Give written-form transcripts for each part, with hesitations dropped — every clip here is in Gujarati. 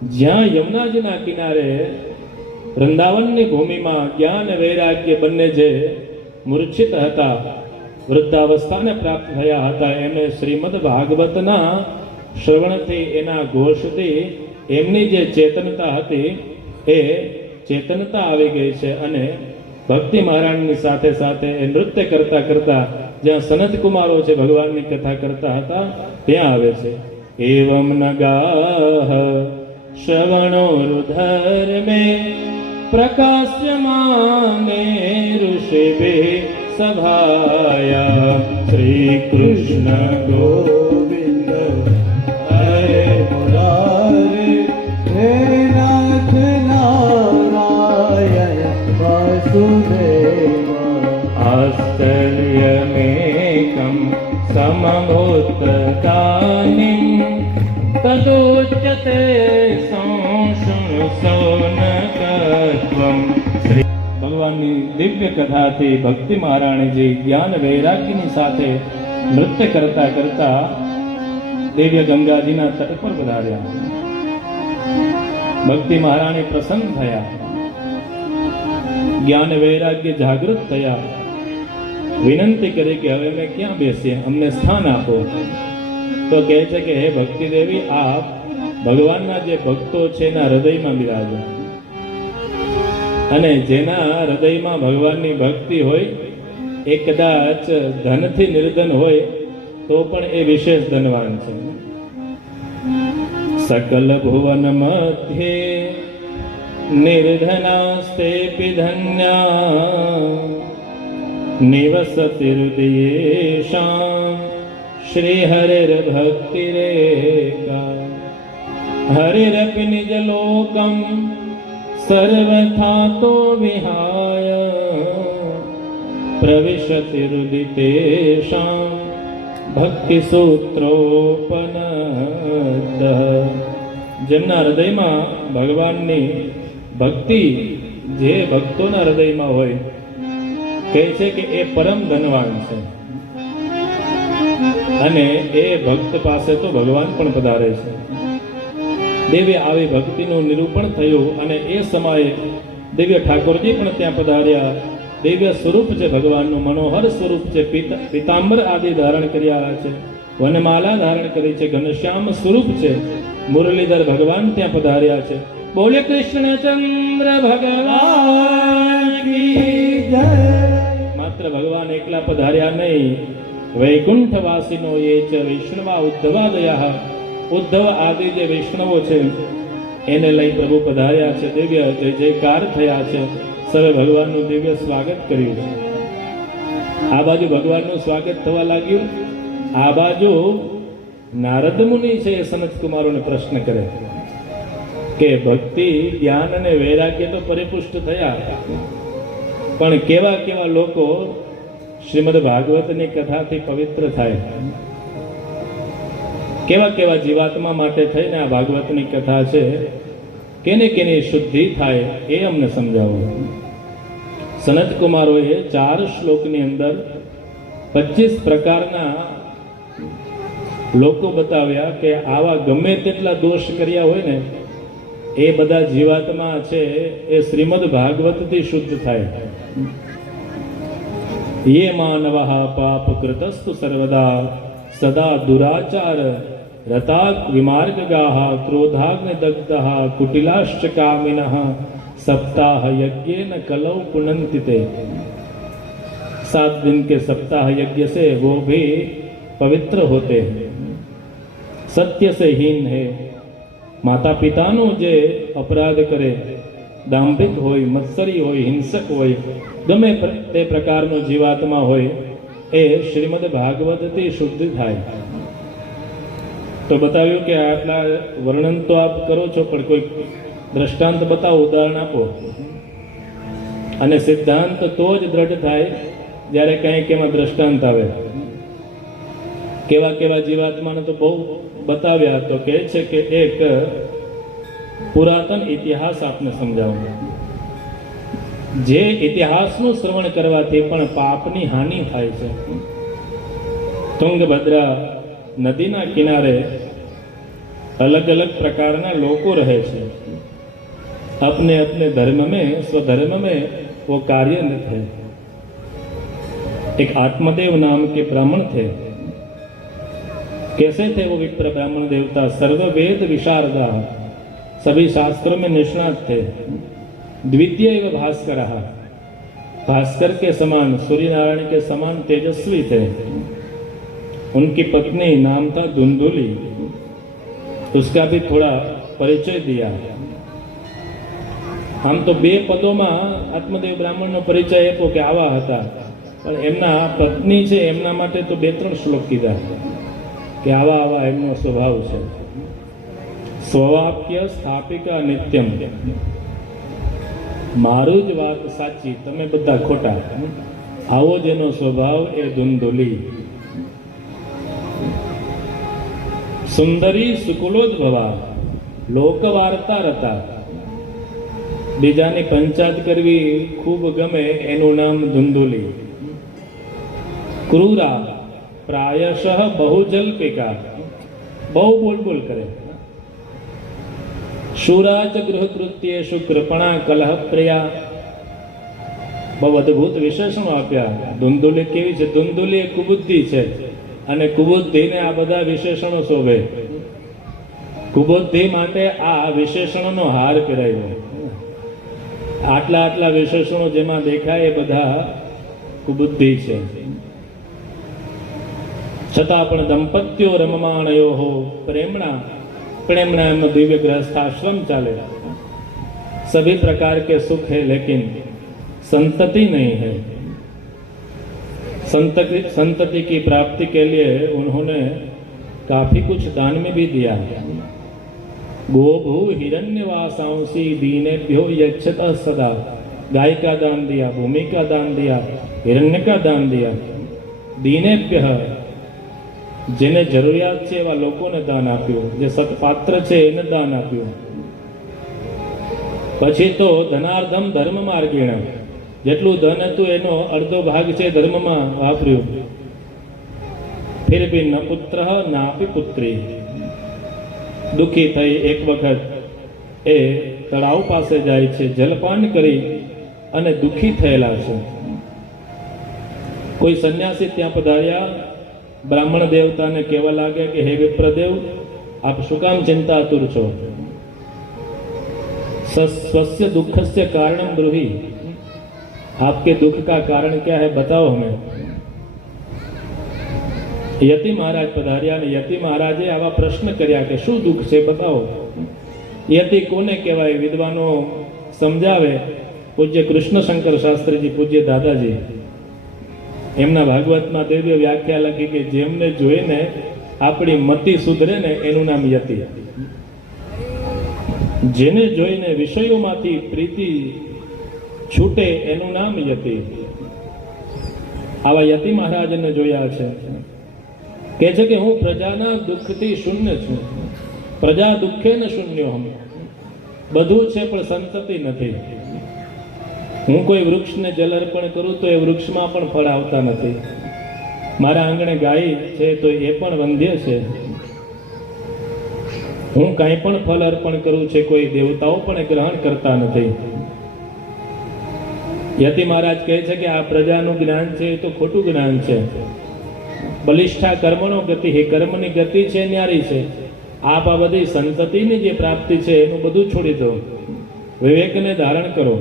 જ્યાં યમુનાજીના કિનારે વૃંદાવનની ભૂમિમાં જ્ઞાન વૈરાગ્ય બંને જે મૂર્છિત હતા, વૃદ્ધાવસ્થાને પ્રાપ્ત થયા હતા, એમને શ્રીમદ ભાગવતના શ્રવણથી, એના ઘોષથી એમની જે ચેતનતા હતી એ ચેતનતા આવી ગઈ છે. અને ભક્તિ મહારાજની સાથે સાથે એ નૃત્ય કરતા કરતા જ્યાં સનત કુમારો છે ભગવાનની કથા કરતા હતા ત્યાં આવે છે. એવમ નગાહ શ્રવણો રુધર્મે પ્રકાશ્યમાને ઋષિભિ સભાયા શ્રી કૃષ્ણ ગોવિંદ હરે મુરારે હે નાથ નારાયણ વાસુદેવ આશ્ચર્યમેકં સમભૂતકાનિં તદોચ્યતે સંશૃણુ સૌનકત્વં. ભગવાનની દિવ્ય કથાથી ભક્તિ મહારાણીજી જ્ઞાન વૈરાગ્યની સાથે નૃત્ય કરતા કરતા દિવ્ય ગંગાજીના તટ પર પધાર્યા. ભક્તિ મહારાણી પ્રસન્ન થયા, જ્ઞાન વૈરાગ્ય જાગૃત થયા, વિનંતી કરી કે હવે અમે ક્યાં બેસીએ, અમને સ્થાન આપો. તો કહે છે કે હે ભક્તિ દેવી, આપ ભગવાનના જે ભક્તો છે એના હૃદયમાં બિરાજો, અને જેના હૃદયમાં ભગવાનની ભક્તિ હોય એ કદાચ ધનથી નિર્ધન હોય તો પણ એ વિશેષ ધનવાન છે. સકલ ભુવન મધ્યે નિર્ધનાસ્તેપી ધન્યા નિવસતિ હૃદયેષાં શ્રી હરિર ભક્તિરેકા. હરિરપી નિજ લોકમ સર્વથા તો વિહાય પ્રવિશતિ હૃદિતેષાં ભક્તિ સૂત્રોપનત. જેમના હૃદયમાં ભગવાનની ભક્તિ જે ભક્તોના હૃદયમાં હોય કહે છે કે એ પરમ ધનવાન છે, અને એ ભક્ત પાસે તો ભગવાન પણ પધારે છે. દિવ્ય આવી ભક્તિનું નિરૂપણ થયું, અને એ સમયે દિવ્ય ઠાકોરજી પણ ત્યાં પધાર્યા. દિવ્ય સ્વરૂપ છે ભગવાનનું, મનોહર સ્વરૂપ છે. પીતાંબર આદિ ધારણ કર્યા છે, વનમાલા ધારણ કરી છે, ઘનશ્યામ સ્વરૂપ છે. મુરલીધર ભગવાન ત્યાં પધાર્યા છે. બોલે કૃષ્ણચંદ્ર ભગવાન કી જય. માત્ર ભગવાન એકલા પધાર્યા નહીં, વૈકુંઠવાસીનો એ છે વૈષ્ણવા ઉદ્ધવાદયા. ઉદ્ધવ આદિ જે વૈષ્ણવો છે એને લઈ પ્રભુ પધાર્યા છે. દિવ્ય જય જયકાર થયા છે. સર્વે ભગવાનનું દિવ્ય સ્વાગત કર્યું છે. આ બાજુ ભગવાનનું સ્વાગત થવા લાગ્યું. આ બાજુ નારદ મુનિ છે એ સનત કુમારોને પ્રશ્ન કરે કે ભક્તિ જ્ઞાન અને વૈરાગ્ય તો પરિપુષ્ટ થયા, પણ કેવા કેવા લોકો શ્રીમદ ભાગવતની કથાથી પવિત્ર થાય, કેવા કેવા જીવાત્મા માટે થઈને આ ભાગવતની કથા છે કેને કેની શુદ્ધિ થાય એ અમને સમજાવો. સનત કુમારોએ 4 શ્લોકની અંદર 25 પ્રકારના લોકો બતાવ્યા કે આવા ગમે તેટલા દોષ કર્યા હોય ને એ બધા જીવાત્મા છે એ શ્રીમદ ભાગવતથી શુદ્ધ થાય. યે માનવઃ પાપ કૃતસ્તુ સર્વદા સદા દુરાચાર રતા વિમાર્ગગાહ ક્રોધાગ્નિ દગ્ધઃ કુટિલાશ્ચ કામિનઃ सप्ताह यज्ञेन कलौ पुनन्ति ते. 7 दिन के सप्ताह यज्ञ से वो भी पवित्र होते हैं. सत्य से हीन है. माता पितानो जे अपराध करे, दांभिक होय, मत्सरी होय, हिंसक होय, गमे ते प्रकारनो जीवात्मा होय એ શ્રીમદ ભાગવતથી શુદ્ધ થાય. તો બતાવ્યું કે આટલા વર્ણન તો આપ કરો છો, પણ કોઈ દ્રષ્ટાંત બતાવો, ઉદાહરણ આપો. અને સિદ્ધાંત તો જ દ્રઢ થાય જ્યારે કંઈક એમાં દ્રષ્ટાંત આવે. કેવા કેવા જીવાત્માને તો બહુ બતાવ્યા. તો કહે છે કે એક પુરાતન ઇતિહાસ આપને સમજાવું. જે ઇતિહાસનું શ્રવણ કરવાથી પણ પાપની હાનિ થાય છે. તુંગભદ્રા નદીના કિનારે अलग अलग प्रकारना लोको रहे छे, अपने अपने धर्म में स्वधर्म में वो कार्यरत है। एक आत्मदेव नाम के ब्राह्मण थे। कैसे थे वो विप्र ब्राह्मण देवता? सर्ववेद विशारदा, सभी शास्त्रों में निष्णात थे। द्वितीय एव भास्कर, भास्कर के समान, सूर्य नारायण के समान तेजस्वी थे। उनकी पत्नी नाम था धुंधुली, उसका भी थोड़ा परिचय दिया। આમ તો બે પદોમાં આત્મદેવ બ્રાહ્મણનો પરિચય આપ્યો કે આવા હતા, પણ એમના પત્ની છે એમના માટે તો 2-3 શ્લોક કીધા કે આવા આવા એમનો સ્વભાવ છે. સ્વવાક્ય સ્થાપિકા નિત્યમ, મારું જ વાત સાચી, તમે બધા ખોટા, આવો જેનો સ્વભાવ એ ધુંધુલી. સુંદરી સુકુલોદ્ભવા, લોકવાર્તા રતા, બીજાની પંચાયત કરવી ખૂબ ગમે, એનું નામ ધુંધુલી. ક્રૂરા, પ્રાયશઃ બહુજલ્પિકા, બહુ બોલ કરે. શૂરાચ ગૃહકૃત્યેષુ કૃપણા કલહ પ્રિયા, બહુ અદભુત વિશેષણો આપ્યા. ધુંધુલી કેવી છે? ધુંધુલી એ કુબુદ્ધિ છે, અને કુબુદ્ધિને આ બધા વિશેષણો શોભે. કુબુદ્ધિ માટે આ વિશેષણોનો હાર પહેરાયો. આટલા આટલા વિશેષણો જેમાં દેખાય એ બધા કુબુદ્ધિ છે. છતાં પણ દંપત્યો રમમાણયો હો પ્રેમણા, प्रेमणा में दिव्य गृहस्थाश्रम चाले. सभी प्रकार के सुख है लेकिन संतति नहीं है. संतति की प्राप्ति के लिए उन्होंने काफी कुछ दान में भी दिया. गोभू हिरण्यवासांसी दीनेभ्यो यच्छतः सदा, गाय का दान दिया, भूमि का दान दिया, हिरण्य का दान दिया. दीनेभ्य, જેને જરૂરિયાત છે એવા લોકોને દાન આપ્યું, જે સત્પાત્ર છે એને દાન આપ્યું. પછી તો ધનાર્ધમ ધર્મ માર્ગેણ, જેટલું ધન હતું એનો અડધો ભાગ છે ધર્મમાં વાપર્યું. ફિર બી ન પુત્ર નાપી પુત્રી, દુઃખી થઈ એક વખત એ તળાવ પાસે જાય છે, જલપાન કરી અને દુઃખી થયેલા છે. કોઈ સંન્યાસી ત્યાં પધાર્યા, ब्राह्मण देवता ने कहवा लगे कि हे विप्रदेव, आप शु काम चिंतातुर छो? स्वस्य दुखस्य कारणम ब्रूहि, आपके दुख का कारण क्या है बताओ हमें. यति महाराज पधार्या ने यति महाराजे आवा प्रश्न कर्या कि शु दुख छे बताओ. यति कोने कहेवाय? विद्वानो समझावे. पूज्य कृष्ण शंकर शास्त्री जी, पूज्य दादाजी, એમના ભાગવતમાં દિવ્ય વ્યાખ્યા લખી કે જેમને જોઈને આપણી મતિ સુધરે ને એનું નામ યતિ. જેને જોઈને વિષયોમાંથી પ્રીતિ છૂટે એનું નામ યતિ. આવા યતિ મહારાજને જોયા છે. કહે છે કે હું પ્રજાના દુઃખથી શૂન્ય છું, પ્રજા દુઃખે ન શૂન્ય હમ. બધું છે પણ સંતતિ નથી. હું કોઈ વૃક્ષને જલ અર્પણ કરું તો એ વૃક્ષમાં પણ ફળ આવતા નથી. મારા આંગણે ગાય છે તો એ પણ વંધ્ય છે. હું કાંઈ પણ ફળ અર્પણ કરું છે, કોઈ દેવતાઓ પણ ગ્રહણ કરતા નથી. યતિ મહારાજ કહે છે કે આ પ્રજાનું જ્ઞાન છે એ તો ખોટું જ્ઞાન છે. બલિષ્ઠા કર્મનો ગતિ, હે કર્મની ગતિ છે ન્યારી છે. આપ આ બધી સંતતિની જે પ્રાપ્તિ છે એનું બધું છોડી દો, વિવેકને ધારણ કરો.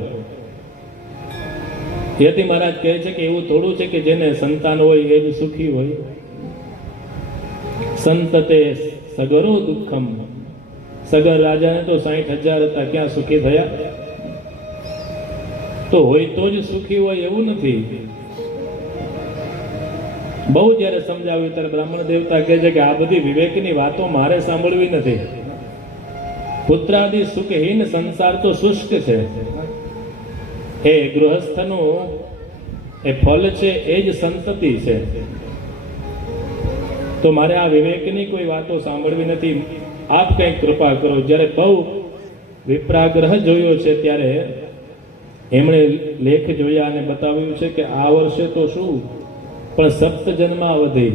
યતિ મહારાજ કહે છે કે એવું થોડું છે કે જેને સંતાન હોય એ જ સુખી હોય. સંતતે સગરો દુઃખમ, સગર રાજાને તો 60,000 હતા, ક્યાં સુખી થયા? તો હોય તો જ સુખી હોય એવું નથી. બહુ જ્યારે સમજાવ્યું ત્યારે બ્રાહ્મણ દેવતા કહે છે કે આ બધી વિવેકની વાતો મારે સાંભળવી નથી. પુત્રાદિ સુખહીન સંસાર તો શુષ્ક છે. એ ગૃહસ્થનું એ ફળ છે, એ જ સંતતિ છે. તો મારે આ વિવેકની કોઈ વાતો સાંભળવી નથી. આપ કંઈક કૃપા કરો. જ્યારે બહુ વિપ્રાગ્રહ જોયો છે ત્યારે એમણે લેખ જોયા અને બતાવ્યું છે કે આ વર્ષે તો શું, પણ 7 જન્માવધિ,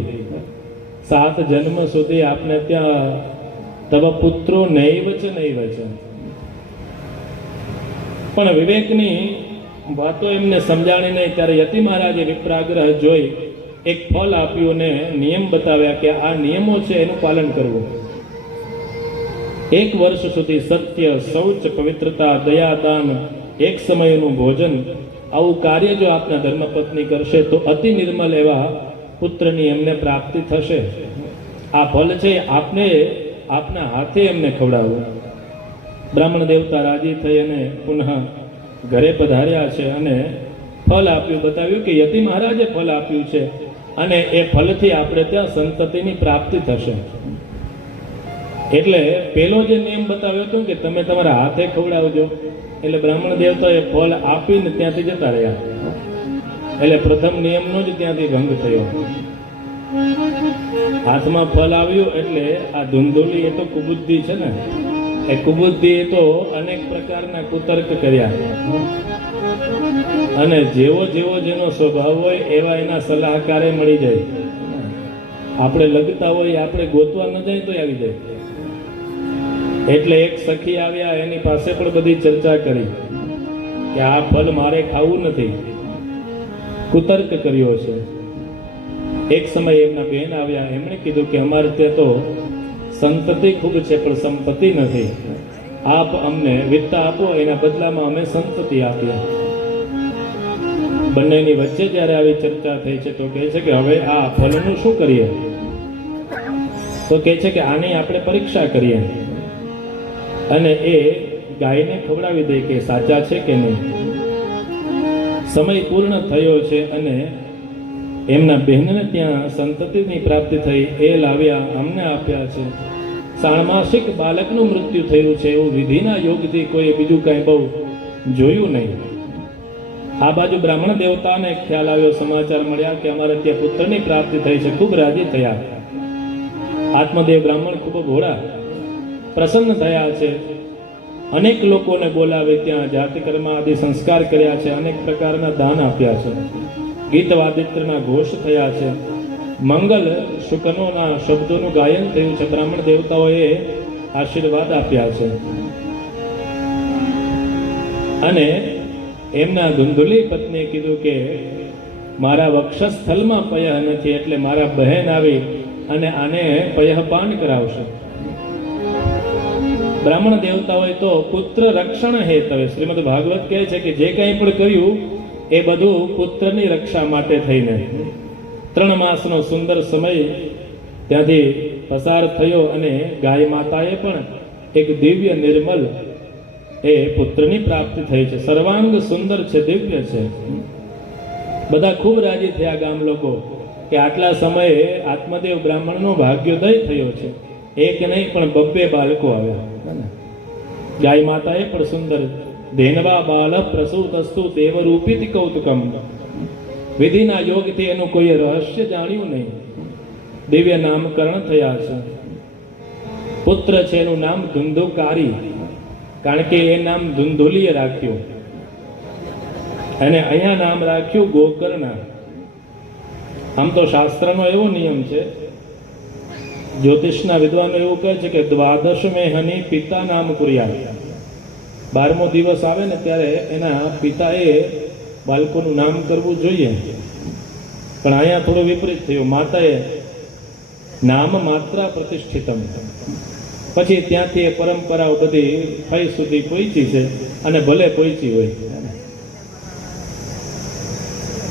7 જન્મ સુધી આપને ત્યાં તવ પુત્રો નૈવ ચ નૈવ ચ. પણ વિવેકની વાતો એમને સમજાણી નહીં ત્યારે યતિ મહારાજે વિપ્રાગ્રહ જોઈ એક ફળ આપ્યું ને નિયમ બતાવ્યા કે આ નિયમો છે એનું પાલન કરવું. 1 વર્ષ સુધી સત્ય, શૌચ, પવિત્રતા, દયા, દાન, એક સમયનું ભોજન, આવું કાર્ય જો આપના ધર્મપત્ની કરશે તો અતિ નિર્મલ એવા પુત્રની એમને પ્રાપ્તિ થશે. આ ફળ છે આપને આપના હાથે એમને ખવડાવવું. બ્રાહ્મણ દેવતા રાજી થઈ અને પુનઃ ઘરે પધાર્યા છે અને ફળ આપ્યું, બતાવ્યું કે યતિ મહારાજે ફળ આપ્યું છે અને એ ફળથી આપણે ત્યાં સંતતિની પ્રાપ્તિ થશે. એટલે પેલો જે નિયમ બતાવ્યો હતો કે તમે તમારા હાથે ખવડાવજો, એટલે બ્રાહ્મણ દેવતાએ ફળ આપીને ત્યાંથી જતા રહ્યા. એટલે પ્રથમ નિયમનો જ ત્યાંથી ભંગ થયો. હાથમાં ફળ આવ્યું એટલે આ ધૂંધુલી એ તો કુબુદ્ધિ છે ને, એ કુબુદ્ધિ એ તો અનેક પ્રકારના કુતર્ક કર્યા અને જેવો જેવો જેનો સ્વભાવ હોય એવા એના સલાહકારે મળી જાય. આપણે લગતા હોય આપણે ગોતવા ન જાય તો આવી જાય. એટલે એક સખી આવ્યા, એની પાસે પણ બધી ચર્ચા કરી કે આ ફળ મારે ખાવું નથી, કુતર્ક કર્યો છે. એક સમય એમના બહેન આવ્યા, એમણે કીધું કે અમારે ત્યાં તો સંતતિ ખૂબ છે પણ સંપત્તિ નથી, આપ અમને વિત્ત આપો, એના બદલામાં અમે સંતતિ આપીએ. બંનેની વચ્ચે જ્યારે આવી ચર્ચા થઈ છે તો કહે છે કે હવે આ ફળનું શું કરીએ? તો કહે છે કે આની આપણે પરીક્ષા કરીએ અને એ ગાયને ખવડાવી દે કે સાચા છે કે નહીં. સમય પૂર્ણ થયો છે અને એમના બહેનને ત્યાં સંતતિની પ્રાપ્તિ થઈ, એ લાવ્યા, અમને આપ્યા છે. સાણમાસિક બાળકનું મૃત્યુ થયું છે એવું વિધિના યોગથી કોઈ બીજું કાંઈ બહુ જોયું નહીં. આ બાજુ બ્રાહ્મણ દેવતાને ખ્યાલ આવ્યો, સમાચાર મળ્યા કે અમારે ત્યાં પુત્રની પ્રાપ્તિ થઈ છે. ખૂબ રાજી થયા. આત્મદેવ બ્રાહ્મણ ખૂબ ભોળા, પ્રસન્ન થયા છે. અનેક લોકોને બોલાવે, ત્યાં જાતિકર્મ આદિ સંસ્કાર કર્યા છે, અનેક પ્રકારના દાન આપ્યા છે, ગીત વાદિત્રના ઘોષ થયા છે, મંગલ શુકનોના શબ્દોનું ગાયન થયું છે. બ્રાહ્મણ દેવતાઓએ આશીર્વાદ આપ્યા છે અને એમના ધુંધુલી પત્નીએ કીધું કે મારા વક્ષસ્થળમાં પયઃ નથી, એટલે મારા બહેન આવી અને આને પયઃપાન કરાવશે. બ્રાહ્મણ દેવતાઓએ તો પુત્ર રક્ષણ હેતવે, શ્રીમદ ભાગવત કહે છે કે જે કંઈ પણ કર્યું એ બધું પુત્રની રક્ષા માટે થઈને. 3 માસનો સુંદર સમય ત્યાંથી પસાર થયો અને ગાય માતાએ પણ એક દિવ્ય નિર્મલ એ પુત્રની પ્રાપ્તિ થઈ છે. સર્વાંગ સુંદર છે, દિવ્ય છે. બધા ખૂબ રાજી થયા ગામ લોકો કે આટલા સમયે આત્મદેવ બ્રાહ્મણનો ભાગ્યોદય થયો છે. એક નહીં પણ 2 બાળકો આવ્યા. ગાય માતાએ પણ સુંદર ધેનવા બાલ પ્રસૂતસ્તુ દેવરૂપિત કૌતુકમ. વિધિના યોગથી એનું કોઈ રહસ્ય જાણ્યું નહીં. દિવ્ય નામકરણ થયા છે. પુત્ર છે એનું નામ ધુંધુકારી, કારણ કે એ નામ ધુંધુલીએ રાખ્યું અને અહીંયા નામ રાખ્યું ગોકર્ણા. આમ તો શાસ્ત્રનો એવો નિયમ છે, જ્યોતિષના વિદ્વાનો એવું કહે છે કે 12મે હની પિતા નામ કુર્યા. 12મો દિવસ આવે ને ત્યારે એના પિતાએ બાળકોનું નામ કરવું જોઈએ. પણ અહીંયા થોડું વિપરીત થયું. માતાએ નામ માત્ર પ્રતિષ્ઠિતમ. પછી ત્યાંથી એ પરંપરાઓ બધી ફઈ સુધી પહોંચી છે અને ભલે પહોંચી હોય.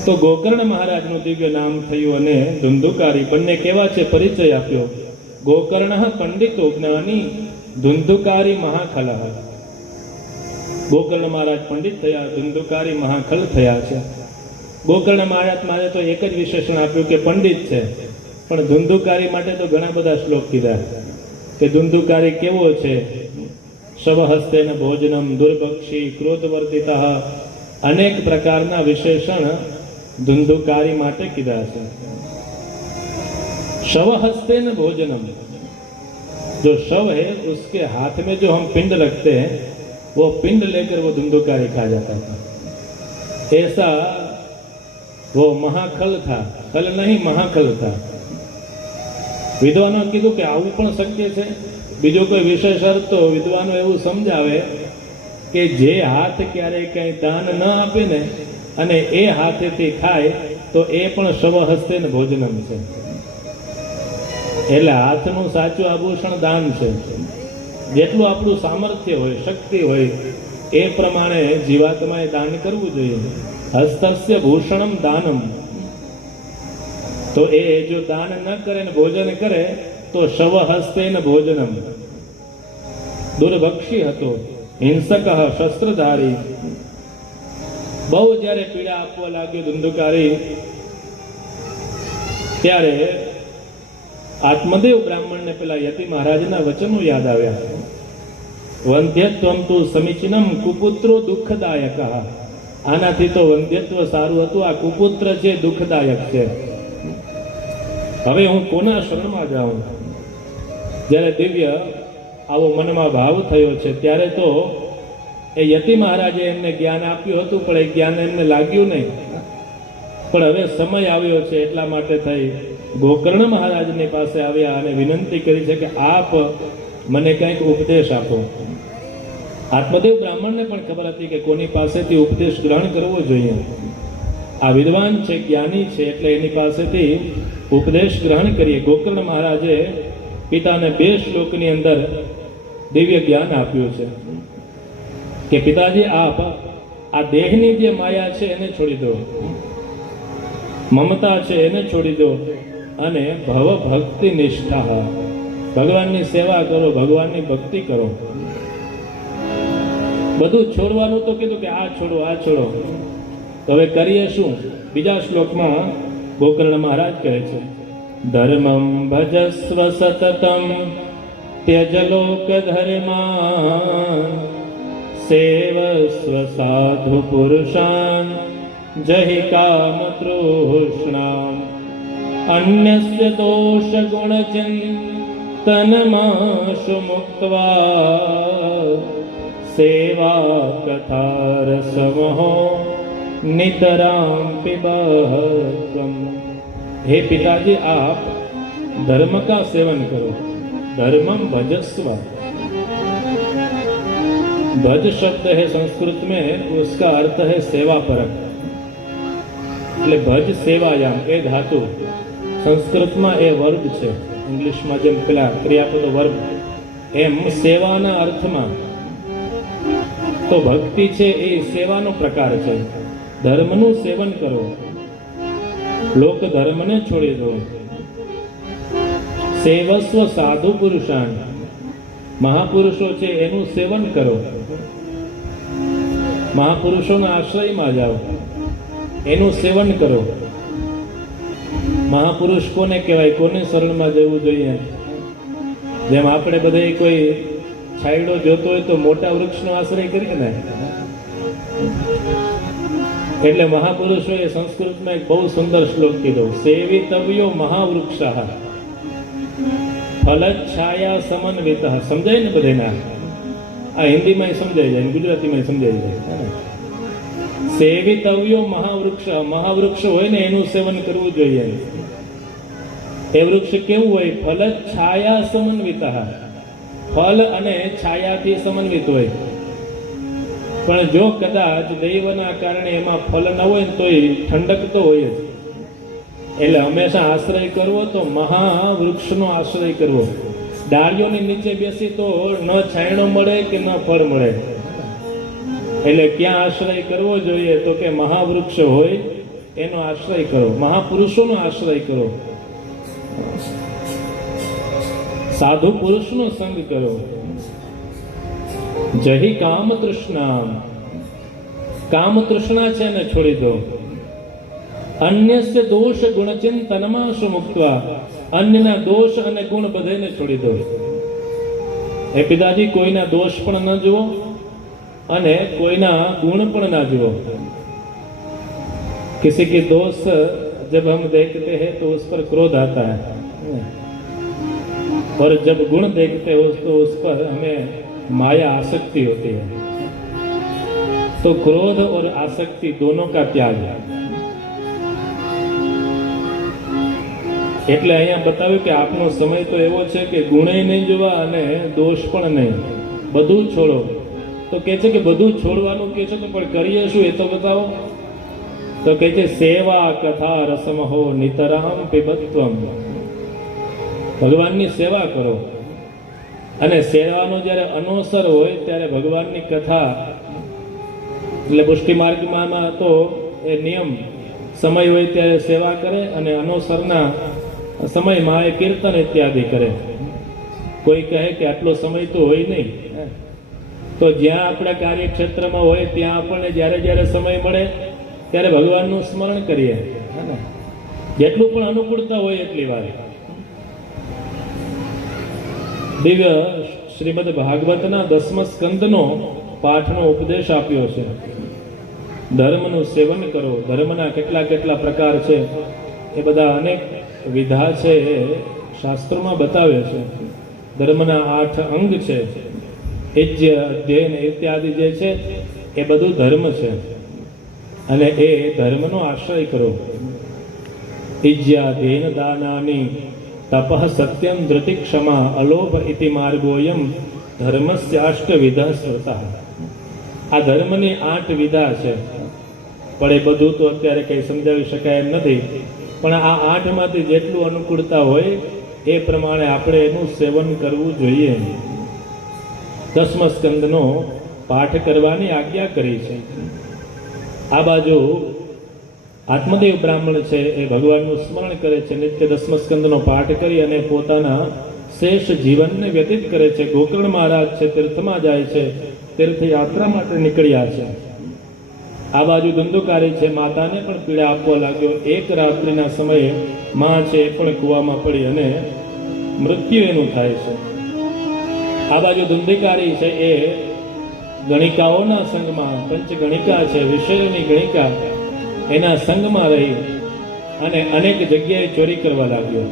તો ગોકર્ણ મહારાજનું દિવ્ય નામ થયું અને ધુંધુકારી. બંને કેવા છે? પરિચય આપ્યો. ગોકર્ણ પંડિતો જ્ઞાની, ધુંધુકારી મહાખલ. ગોકર્ણ મહારાજ પંડિત થયા, ધુંધુકારી મહાખલ થયા છે. ગોકર્ણ મહારાજ માટે તો એક જ વિશેષણ આપ્યું કે પંડિત છે, પણ ધુંધુકારી માટે તો ઘણા બધા શ્લોક કીધા કે ધુંધુકારી કેવો છે. શવહસ્તેન ભોજનમ દુર્ભક્ષી ક્રોધવર્તિતઃ, અનેક પ્રકારના વિશેષણ ધુંધુકારી માટે કીધા છે. शवहस्तेन भोजनम, जो शव है उसके हाथ में जो हम पिंड रखते हैं वो पिंड लेकर वो धुंधुकारी खा जाता था. ऐसा वो महाखल था, खल नहीं महाखल था. વિદ્વાનો કીધું કે આવું પણ શક્ય છે. બીજો કોઈ વિશેષ અર્થ તો વિદ્વાનો એવું સમજાવે કે જે હાથ ક્યારેય કંઈ દાન ન આપે ને અને એ હાથેથી ખાય તો એ પણ સ્વહસ્તે ભોજનમ છે. એટલે હાથનું સાચું આભૂષણ દાન છે. જેટલું આપણું સામર્થ્ય હોય, શક્તિ હોય, એ પ્રમાણે જીવાત્માએ દાન કરવું જોઈએ. હસ્તસ્ય ભૂષણમ દાનમ. તો એ જો દાન ન કરે ને ભોજન કરે તો સ્વહસ્તેન ભોજનમ. દુર્ભક્ષી હતો, હિંસક, શસ્ત્રધારી. બહુ જ્યારે પીડા આપવા લાગ્યો ધુંધુકારી, ત્યારે આત્મદેવ બ્રાહ્મણને પેલા યતિ મહારાજના વચનો યાદ આવ્યા. વંધ્યત્વમ તુ સમીચીનમ કુપુત્રો દુઃખદાયક. આનાથી તો વંધ્યત્વ સારું હતું, આ કુપુત્ર છે દુઃખદાયક છે. હવે હું કોના શરણમાં જાઉં? જ્યારે દિવ્ય આવો મનમાં ભાવ થયો છે ત્યારે તો એ યતિ મહારાજે એમને જ્ઞાન આપ્યું હતું, પણ એ જ્ઞાન એમને લાગ્યું નહીં. પણ હવે સમય આવ્યો છે એટલા માટે થઈ ગોકર્ણ મહારાજની પાસે આવ્યા અને વિનંતી કરી છે કે આપ મને કંઈક ઉપદેશ આપો. આત્મદેવ બ્રાહ્મણને પણ ખબર હતી કે કોની પાસેથી ઉપદેશ ગ્રહણ કરવો જોઈએ. આ વિદ્વાન છે, જ્ઞાની છે, એટલે એની પાસેથી ઉપદેશ ગ્રહણ કરીએ. ગોકર્ણ મહારાજે પિતાને 2 શ્લોકની અંદર દિવ્ય જ્ઞાન આપ્યું છે કે પિતાજી આપ આ દેહની જે માયા છે એને છોડી દો, મમતા છે એને છોડી દો અને ભવ ભક્તિ નિષ્ઠા, ભગવાનની સેવા કરો, ભગવાનની ભક્તિ કરો. બધું છોડવાનું તો કીધું કે આ છોડો, આ છોડો. તો હવે કરીએ શું? બીજા શ્લોકમાં ગોકર્ણ મહારાજ કહે છે, ધર્મમ ભજસ્વ સતતમ ત્યજ લોક ધર્માન સેવસ્વ સાધુ પુરુષાન જહિ કામ તૃષ્ણામ અન્યસ્ય દોષ ગુણ ચિંતનમાશુ મુક્ત્વા સેવા કથા રસમહો નિતરામ પિબહત્વમ. હે પિताजी आप धर्म का सेवन करो. धर्मम भजस्व. भज शब्द है संस्कृत में, उसका अर्थ है सेवा परक. એટલે ભજ સેવાયામ એ ધાતુ સંસ્કૃતમાં એ વર્બ છે. ઇંગ્લિશમાં જેમ પેલા ક્રિયાપદો વર્બ, એમ સેવાના અર્થમાં તો ભક્તિ છે એ સેવાનો પ્રકાર છે. ધર્મનું સેવન કરો, લોક ધર્મને છોડી દો. સેવસ્વ સાધુ પુરુષાન, મહાપુરુષો છે એનું સેવન કરો. મહાપુરુષોના આશ્રયમાં જાઓ, એનું સેવન કરો. મહાપુરુષ કોને કહેવાય? કોને શરણમાં જવું જોઈએ? જેમ આપણે બધે કોઈ છાંયડો જોતો હોય તો મોટા વૃક્ષનો આશ્રય કરીએ ને, એટલે મહાપુરુષોએ સંસ્કૃતમાં એક બહુ સુંદર શ્લોક કીધો, સેવિતવ્યો મહાવૃક્ષઃ ફલચ્છાયા સમન્વિતઃ. સમજાય ને બધાના? આ હિન્દીમાં સમજાઈ જાય, ગુજરાતીમાં સમજાઈ જાય. સેવિતવ્યો મહાવૃક્ષ, મહાવૃક્ષ હોય ને એનું સેવન કરવું જોઈએ. એ વૃક્ષ કેવું હોય? ફલચ્છાયા સમન્વિતઃ. ફલ અને છાયાથી સમન્વિત હોય. પણ જો કદાચ દૈવના કારણે એમાં ફલ ન હોય ને તોય ઠંડક તો હોય જ. એટલે હંમેશા આશ્રય કરવો તો મહાવૃક્ષનો આશ્રય કરવો. ડાળીઓની નીચે બેસી તો ન છાંયડો મળે કે ન ફળ મળે. એટલે ક્યાં આશ્રય કરવો જોઈએ? તો કે મહાવૃક્ષ હોય એનો આશ્રય કરો, મહાપુરુષોનો આશ્રય કરો, સાધુ પુરુષનો સંગ કરો. જહિ કામ તૃષ્ણા, કામ તૃષ્ણા છે ને છોડી દો. અન્યસ્ય દોષ ગુણ ચિંતનમાં શું મુક્ત્વા, અન્યના દોષ અને ગુણ બધાને છોડી દો. એ પિતાજી કોઈના દોષ પણ ન જુઓ અને કોઈના गुण પણ ના જુઓ. किसी के दोष जब हम देखते हैं तो उस पर क्रोध आता है, और जब गुण देखते हो तो उस पर हमें माया आसक्ति होती है. तो क्रोध और आसक्ति दोनों का त्याग है. એટલે અહીંયા બતાવ્યું કે આપનો સમય તો એવો છે કે ગુણે નહીં જોવા અને દોષ પણ નહીં, બધું છોડો. તો કહે છે કે બધું છોડવાનું કહે છે, તો પણ કરીએ શું એ તો બતાવો. તો કહે છે સેવા કથા રસમહો નિતરામ પિબત્વમ. ભગવાનની સેવા કરો, અને સેવાનો જ્યારે અનોસર હોય ત્યારે ભગવાનની કથા, એટલે પુષ્ટિ માર્ગમાં તો એ નિયમ સમય હોય ત્યારે સેવા કરે, અને અનોસરના સમયમાં એ કીર્તન ઇત્યાદિ કરે. કોઈ કહે કે આટલો સમય તો હોય નહીં, તો જ્યાં આપણા કાર્યક્ષેત્રમાં હોય ત્યાં આપણને જ્યારે જ્યારે સમય મળે ત્યારે ભગવાનનું સ્મરણ કરીએ, જેટલું પણ અનુકૂળતા હોય એટલી વાર. દિવ્ય શ્રીમદ ભાગવતના 10મા સ્કંદનો પાઠનો ઉપદેશ આપ્યો છે. ધર્મનું સેવન કરો. ધર્મના કેટલા કેટલા પ્રકાર છે, એ બધા અનેક વિધા છે, એ શાસ્ત્રોમાં બતાવે છે. ધર્મના 8 અંગ છે. યજ્ઞ, અધ્યયન ઇત્યાદિ જે છે એ બધું ધર્મ છે, અને એ ધર્મનો આશ્રય કરો. યજ્ઞાધ્યયન દાનાની તપઃ સત્યમ ધૃતિ ક્ષમા અલોભ ઇતિ માર્ગોયમ ધર્મસ્યાષ્ટવિધઃ સ્મૃતઃ. આ ધર્મની 8 વિધા છે, પણ એ બધું તો અત્યારે કંઈ સમજાવી શકાય એમ નથી. પણ આ 8માંથી જેટલું અનુકૂળતા હોય એ પ્રમાણે આપણે એનું સેવન કરવું જોઈએ. 10મા સ્કંદનો પાઠ કરવાની આજ્ઞા કરી છે. આ બાજુ આત્મદેવ બ્રાહ્મણ છે એ ભગવાનનું સ્મરણ કરે છે, નિત્ય 10મા સ્કંદનો પાઠ કરી અને પોતાના શેષ જીવનને વ્યતીત કરે છે. ગોકર્ણ મહારાજ છે તીર્થમાં જાય છે, તીર્થયાત્રા માટે નીકળ્યા છે. આ બાજુ ધુંધુકારી છે, માતાને પણ પીડા આપવા લાગ્યો. એક રાત્રિના સમયે માં છે એ પણ કૂવામાં પડી અને મૃત્યુ એનું થાય છે. આ બાજુ ધુંધિકારી છે એ ગણિકાઓના સંગમાં, પંચ ગણિકા છે, વિષયની ગણિકા, એના સંગમાં રહી અને અનેક જગ્યાએ ચોરી કરવા લાગ્યો.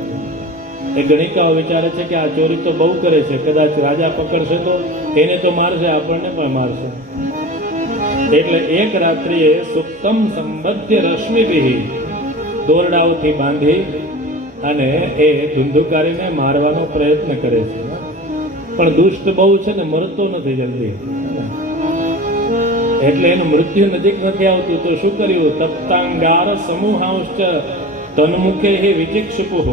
એ ગણિકાઓ વિચારે છે કે આ ચોરી તો બહુ કરે છે, કદાચ રાજા પકડશે તો એને તો મારશે, આપણને પણ મારશે. એટલે એક રાત્રિએ સુપ્તમ સંબદ્ધ રશ્મિભિ, દોરડાઓથી બાંધી અને એ ધુંધુકારીને મારવાનો પ્રયત્ન કરે છે. પણ દુષ્ટ બહુ છે ને, મરતો નથી જલ્દી, એટલે એનું મૃત્યુ નજીક નથી આવતું. તો શું કર્યું? તપ્તાંગાર સમૂહાંશ્ચ તન્મુખે હે વિચિક્ષુપુઃ.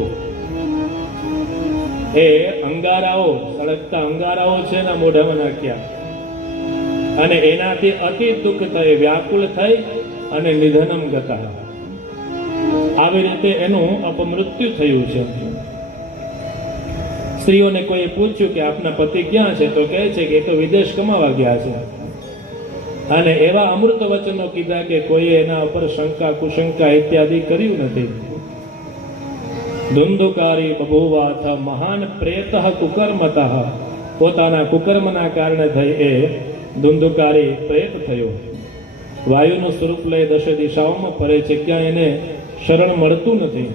એ અંગારાઓ, સળગતા અંગારાઓ છે એના મોઢામાં નાખ્યા, અને એનાથી અતિ દુઃખ થઈ, વ્યાકુળ થઈ અને નિધનમ ગતા. આવી રીતે એનું અપમૃત્યુ થયું છે. સ્ત્રીઓને કોઈ પૂછ્યું કે આપના પતિ ક્યાં છે, તો કહે છે કે એ તો વિદેશ કમાવા ગયા છે. અને એવા અમૃત વચનો કીધા કે કોઈએ એના ઉપર શંકા કુશંકા ઇત્યાદિ કર્યું નથી. ધુંધુકારી બભૂવાથ મહાન પ્રેતઃ કુકર્મતઃ. પોતાના કુકર્મના કારણે થઈ એ ધુંધુકારી પ્રેત થયો. વાયુનું સ્વરૂપ લઈ 10 દિશાઓમાં ફરે છે, ક્યાં એને શરણ મળતું નથી.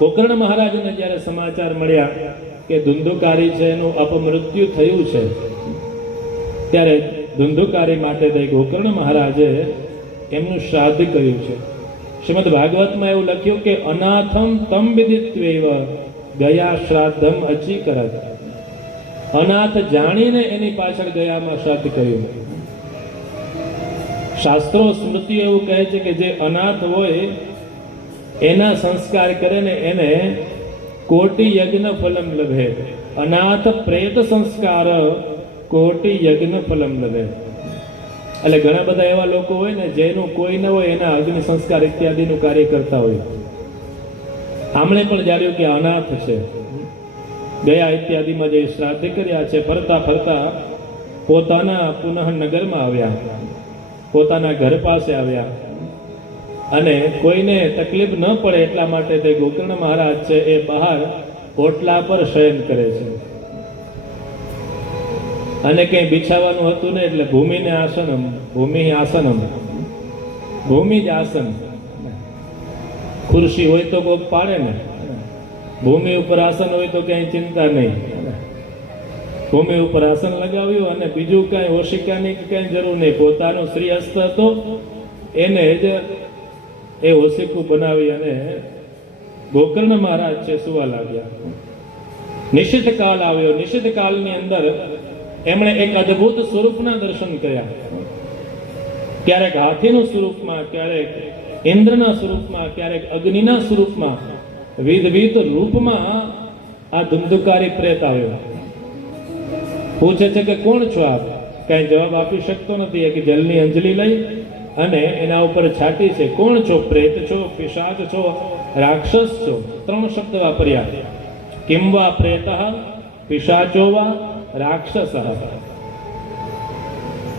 ગોકર્ણ મહારાજને જ્યારે સમાચાર મળ્યા કે ધુંધુકારી છે એનું અપમૃત્યુ થયું છે, ત્યારે ધુંધુકારી માટે દઈ ગોકર્ણ મહારાજે એમનું શ્રાદ્ધ કર્યું છે. શ્રીમદ ભાગવતમાં એવું લખ્યું કે અનાથમ તમ વિદિત્વૈવ ગયા શ્રાદ્ધમ અચીકરત. અનાથ જાણીને એની પાછળ ગયામાં શ્રાદ્ધ કર્યું. શાસ્ત્રો સ્મૃતિ એવું કહે છે કે જે અનાથ હોય એના સંસ્કાર કરે ને એને કોટી યજ્ઞ ફલમ લભે. અનાથ પ્રેત સંસ્કાર કોટી યજ્ઞ ફલમ લભે. એટલે ઘણા બધા એવા લોકો હોય ને જેનું કોઈ ન હોય એના અગ્નિ સંસ્કાર ઇત્યાદિનું કાર્ય કરતા હોય. આમણે પણ જાણ્યું કે અનાથ છે, ગયા ઇત્યાદિમાં જે શ્રાદ્ધ કર્યા છે. ફરતા ફરતા પોતાના પુનઃ નગરમાં આવ્યા, પોતાના ઘર પાસે આવ્યા, અને કોઈને તકલીફ ન પડે એટલા માટે તે ગોકર્ણ મહારાજ છે એ બહાર ઓટલા પર શયન કરે છે. અને કંઈ બિછાવાનું હતું ને એટલે ભૂમિને આસનમ, ભૂમિ આસનમ, ભૂમિ જ આસન. ખુરશી હોય તો કોક પાડે ને, ભૂમિ ઉપર આસન હોય તો ક્યાંય ચિંતા નહીં. ભૂમિ ઉપર આસન લગાવ્યું અને બીજું કાંઈ ઓશિકાની કાંઈ જરૂર નહીં. પોતાનો શ્રી હસ્ત હતો એને જ એ ઓશિકું બનાવી અને ગોકર્ણ મહારાજ છે સુવા લાગ્યા. નિષિદ્ધ કાળ આવ્યો. નિષિદ્ધ કાળની અંદર એમણે એક અદ્ભુત સ્વરૂપના દર્શન કર્યા. ક્યારેક હાથીનું સ્વરૂપમાં, ક્યારેક ઇન્દ્રના સ્વરૂપમાં, ક્યારેક અગ્નિના સ્વરૂપમાં, વિવિધ રૂપમાં આ ધુંધુકારી પ્રેત આવ્યો. પૂછે છે કે કોણ છો આપ? કઈ જવાબ આપી શકતો નથી. એક જલની અંજલિ લઈ અને એના ઉપર છાટી છે. કોણ છો? પ્રેત છો, પિશાચ છો, રાક્ષસ છો? 3 શબ્દ વાપર્યા. કિમ વા પ્રેતઃ, પિશાચો વા રાક્ષસઃ.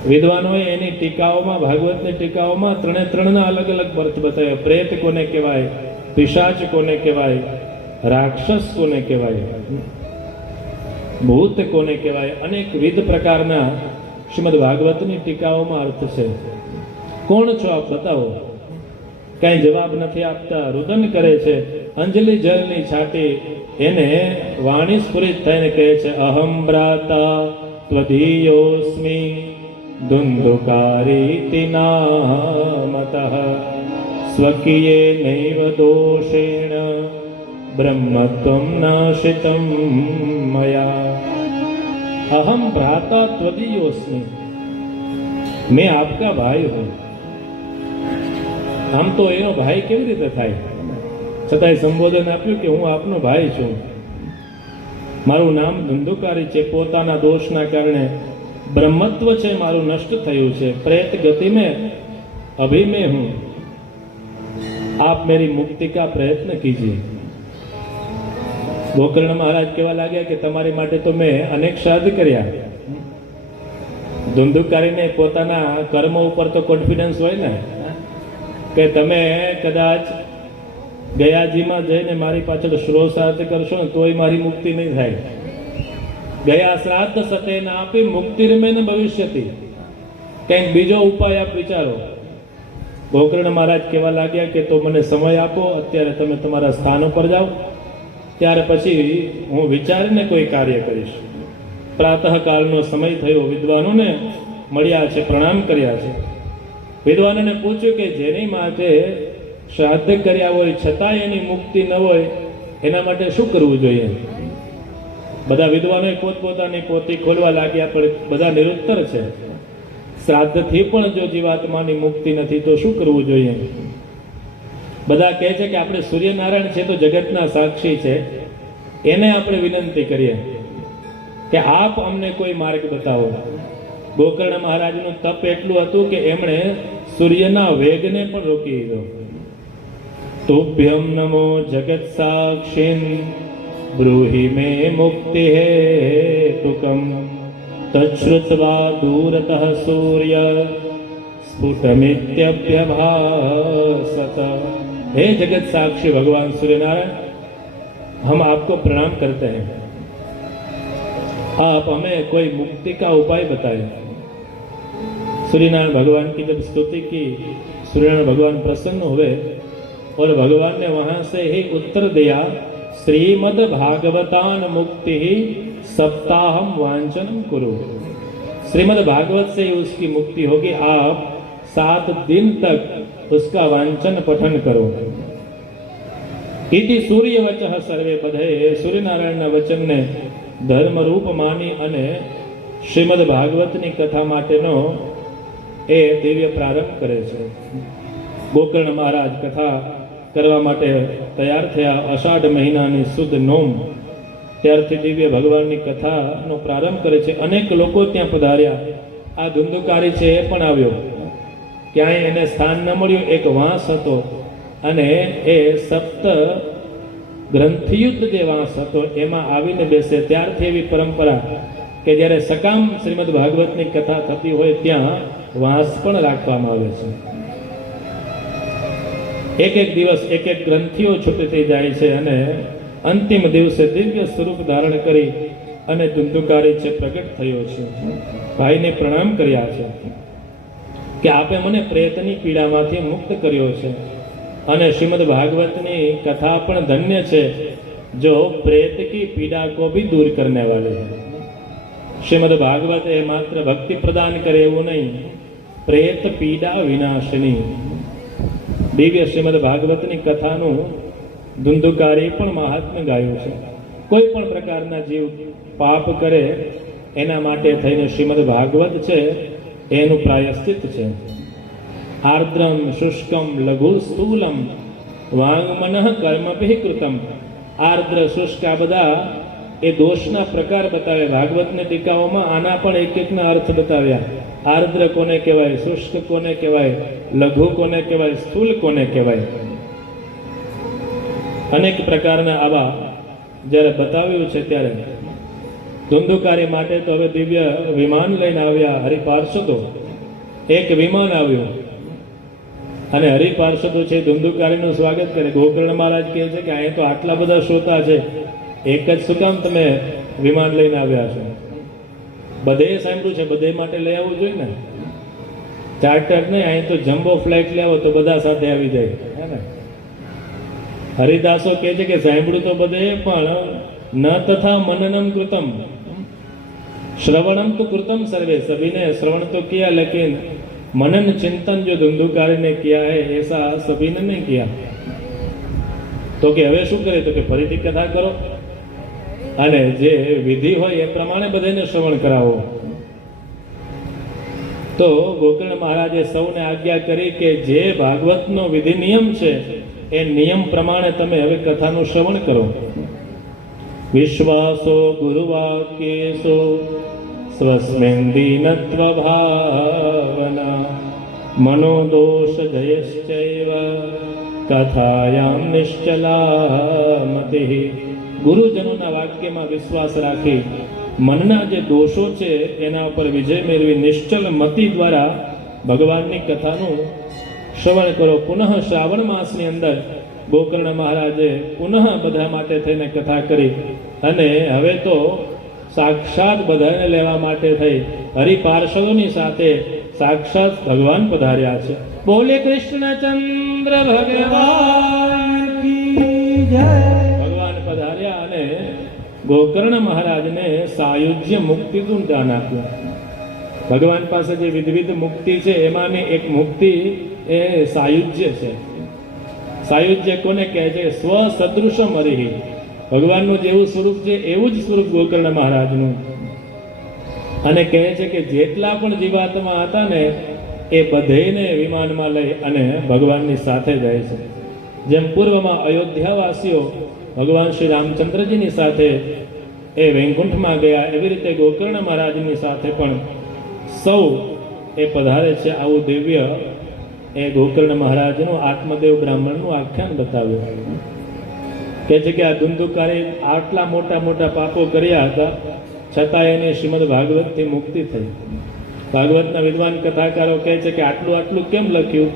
વિદ્વાનોએ એની ટીકાઓમાં, ભાગવતની ટીકાઓમાં 3ના અલગ અલગ અર્થ બતાવ્યા. પ્રેત કોને કહેવાય, પિશાચ કોને કહેવાય, રાક્ષસ કોને કહેવાય, ભૂત કોને કહેવાય, અનેકવિધ પ્રકારના શ્રીમદ ભાગવતની ટીકાઓમાં અર્થ છે. કોણ છો આપ બતાવો? કઈ જવાબ નથી આપતા. રુદન કરે છે. અંજલિ જલની છાટી એને વાણી સ્ફુરિત થઈને કહે છે, અહમ ભ્રાતા ત્વદીયોસ્મિ ધુંધુકારીતિ નામતઃ સ્વકીયે નૈવ દોષેણ બ્રહ્મત્વમ નાશિતમ મયા. અહમ ભ્રાતા ત્વદીયોસ્મિ, मैं आपका भाई हूं. આમ તો એનો ભાઈ કેવી રીતે થાય? છતાંય સંબોધન આપ્યું કે હું આપનો ભાઈ છું. મારું નામ ધુંધુકારી છે. પોતાના દોષના કારણે બ્રહ્મત્વ છે મારું નષ્ટ થયું છે. પ્રેત ગતિ में अभी मैं हूं. आप मेरी मुक्ति का प्रयत्न कीजिए. ગોકર્ણ મહારાજ કહેવા લાગ્યા કે તમારી માટે તો મેં અનેક શ્રાદ્ધ કર્યા. ધુંધુકારીને પોતાના કર્મ ઉપર તો કોન્ફિડન્સ હોય ને, કે તમે કદાચ ગયાજીમાં જઈને મારી પાછળ શ્રોષાર્થ કરશો ને તોય મારી મુક્તિ નહીં થાય. ગયા શ્રાદ્ધ સતે ના આપી મુક્તિર્મે ન ભવિષ્યતિ. કંઈક બીજો ઉપાય આપ વિચારો. ગોકર્ણ મહારાજ કહેવા લાગ્યા કે તો મને સમય આપો, અત્યારે તમે તમારા સ્થાન ઉપર જાઓ, ત્યાર પછી હું વિચારીને કોઈ કાર્ય કરીશ. પ્રાતઃકાળનો સમય થયો. વિદ્વાનોને મળ્યા છે, પ્રણામ કર્યા છે. વિદ્વાનોને પૂછ્યું કે જેની માટે શ્રાદ્ધ કર્યા હોય છતાંય એની મુક્તિ ન હોય એના માટે શું કરવું જોઈએ? બધા વિદ્વાનોએ પોતપોતાની પોથી ખોલવા લાગ્યા, પણ બધા નિરુત્તર છે. શ્રાદ્ધથી પણ જો જીવાત્માની મુક્તિ નથી તો શું કરવું જોઈએ? બધા કહે છે કે આપણે સૂર્યનારાયણ છે તો જગતના સાક્ષી છે, એને આપણે વિનંતી કરીએ કે આપ અમને કોઈ માર્ગ બતાવો. ગોકર્ણ મહારાજનું તપ એટલું હતું કે એમણે સૂર્યના વેગને પણ રોકી દીધો. તુભ્યમ નમો જગત સાક્ષિન બ્રૂહિ મે મુક્તિ હેતુકમ તચ્છ્રુત્વા દૂરતઃ સૂર્ય स्फुटमित्यभ्यभासत. हे जगत साक्षी भगवान सूर्यनारायण, हम आपको प्रणाम करते हैं. आप हमें कोई मुक्ति का उपाय बताएं. सूर्यनारायण भगवान की जब स्तुति की, सूर्यनारायण भगवान प्रसन्न हुए और भगवान ने वहां से ही उत्तर दिया, श्रीमद् भागवतान मुक्ति ही सप्ताहम वांचनम कुरु. श्रीमद् भागवत से ही उसकी मुक्ति होगी. आप 7 दिन तक उसका वांचन पठन करो. इति सूर्य वचः सर्वे बधे. સૂર્યનારાયણના વચનને ધર્મરૂપ માની અને શ્રીમદ ભાગવતની કથા માટેનો એ દિવ્ય પ્રારંભ કરે છે. ગોકર્ણ મહારાજ કથા કરવા માટે તૈયાર થયા. અષાઢ મહિનાની શુદ્ધ નોમ, ત્યારથી દિવ્ય ભગવાનની કથાનો પ્રારંભ કરે છે. અનેક લોકો ત્યાં પધાર્યા. આ ધુંધુકારી છે એ પણ આવ્યો. ક્યાંય એને સ્થાન ન મળ્યું. એક વાંસ હતો અને એ સપ્ત ગ્રંથિયુક્ત જે વાંસ હતો એમાં આવીને બેસે. ત્યારથી એવી પરંપરા કે જ્યારે સકામ શ્રીમદ ભાગવતની કથા થતી હોય ત્યાં વાંસ પણ રાખવામાં આવે છે. એક એક દિવસ એક એક ગ્રંથિઓ છૂટતી જાય છે અને અંતિમ દિવસે દિવ્ય સ્વરૂપ ધારણ કરી અને ધુંધુકારી છે પ્રગટ થયો છે. ભાઈને પ્રણામ કર્યા છે કે આપે મને પ્રેતની પીડામાંથી મુક્ત કર્યો છે. અને શ્રીમદ ભાગવતની કથા પણ ધન્ય છે જો પ્રેત કી પીડા को भी दूर करने वाले है. શ્રીમદ ભાગવત એ માત્ર ભક્તિ પ્રદાન કરે એવું નહીં, પ્રેત પીડા વિનાશની. દિવ્ય શ્રીમદ ભાગવતની કથાનું ધુંધુકારી પણ મહાત્મ્ય ગાયું છે. કોઈ પણ પ્રકારના જીવ પાપ કરે એના માટે થઈને શ્રીમદ ભાગવત છે એનું પ્રાયશ્ચિત છે. આર્દ્રમ શુષ્કમ લઘુ સ્થૂલમ વાંગમનઃ કર્મભિ કૃતમ. આર્દ્ર શુષ્ક આ બધા એ દોષના પ્રકાર બતાવે. ભાગવતની ટીકાઓમાં આના પણ એક એકના અર્થ બતાવ્યા. આર્દ્ર કોને કહેવાય, શુષ્ક કોને કહેવાય, લઘુ કોને કહેવાય, સ્થૂલ કોને કહેવાય, અનેક પ્રકારના આવા જ્યારે બતાવ્યું છે. ત્યારે ધુંધુકારી માટે તો હવે દિવ્ય વિમાન લઈને આવ્યા હરિપાર્ષદો. એક વિમાન આવ્યું અને હરિપાર્ષદો છે ધુંધુકારીનું સ્વાગત કરે. ગોકર્ણ મહારાજ કહે છે કે અહીંયા તો આટલા બધા શ્રોતા છે, એક જ શું કામ તમે વિમાન લઈને આવ્યા છો? બધે સાંભળ્યું છે, બધે માટે લઈ આવવું જોઈએ ને. ચાર્ટર નહીં, અહીં તો જમ્બો ફ્લાઇટ લેવો તો બધા સાથે આવી જાય, હે ને. હરિદાસો કહે છે કે સાંભળ્યું તો બધે, પણ ન તથા મનનમ કૃતમ श्रवणम तो कृतम सर्वे. सभी ने श्रवण तो किया, लेकिन मनन चिंतन जो धुंधुकारी ने किया है ऐसा सभी ने नहीं किया. तो કે હવે શું કરે? તો કે ફરીથી કથા કરો અને જે વિધિ હોય એ પ્રમાણે બધાને શ્રવણ કરાવો. તો ગોકર્ણ મહારાજે સૌને આજ્ઞા કરી કે જે ભાગવતનો વિધિ નિયમ છે એ નિયમ પ્રમાણે તમે હવે કથાનું શ્રવણ કરો. વિશ્વાસો ગુરુવાક્યેષુ સ્વસ્મિન દીનત્વ ભાવના મનોદોષ જયશ્ચૈવ કથાયામ નિશ્ચલા મતિઃ. ગુરુજનોના વાક્યમાં વિશ્વાસ રાખી મનના જે દોષો છે એના ઉપર વિજય મેળવી નિશ્ચલ મતિ દ્વારા ભગવાનની કથાનું શ્રવણ કરો. પુનઃ શ્રાવણ માસની અંદર ગોકર્ણ મહારાજે પુનઃ બધા માટે થઈને કથા કરી અને હવે તો સાક્ષાત બધાને લેવા માટે થઈ હરિપાર્ષદોની સાથે સાક્ષાત ભગવાન પધાર્યા છે. બોલે કૃષ્ણચંદ્ર ભગવાન કી જય. ભગવાન પધાર્યા અને ગોકર્ણ મહારાજને સાયુજ્ય મુક્તિનું દાન આપ્યું. ભગવાન પાસે જે વિવિધ મુક્તિ છે એમાંની એક મુક્તિ એ સાયુજ્ય છે. સાયુજ્ય કોને કહે છે? સ્વ સદૃશમ હરિ. ભગવાનનું જેવું સ્વરૂપ છે એવું જ સ્વરૂપ ગોકર્ણ મહારાજનું. અને કહે છે કે જેટલા પણ જીવાત્મા હતા ને એ બધેને વિમાનમાં લઈ અને ભગવાનની સાથે જાય છે. જેમ પૂર્વમાં અયોધ્યાવાસીઓ ભગવાન શ્રી રામચંદ્રજીની સાથે એ વૈકુંઠમાં ગયા, એવી રીતે ગોકર્ણ મહારાજની સાથે પણ સૌ એ પધારે છે. આવું દિવ્ય એ ગોકર્ણ મહારાજનું આત્મદેવ બ્રાહ્મણનું આખ્યાન બતાવ્યું. કે છે કે આ ધુંધુકારી આટલા મોટા મોટા પાપો કર્યા હતા, છતાં એની શ્રીમદ ભાગવતથી મુક્તિ થઈ. ભાગવતના વિદ્વાન કથાકારો કહે છે કે આટલું આટલું કેમ લખ્યું?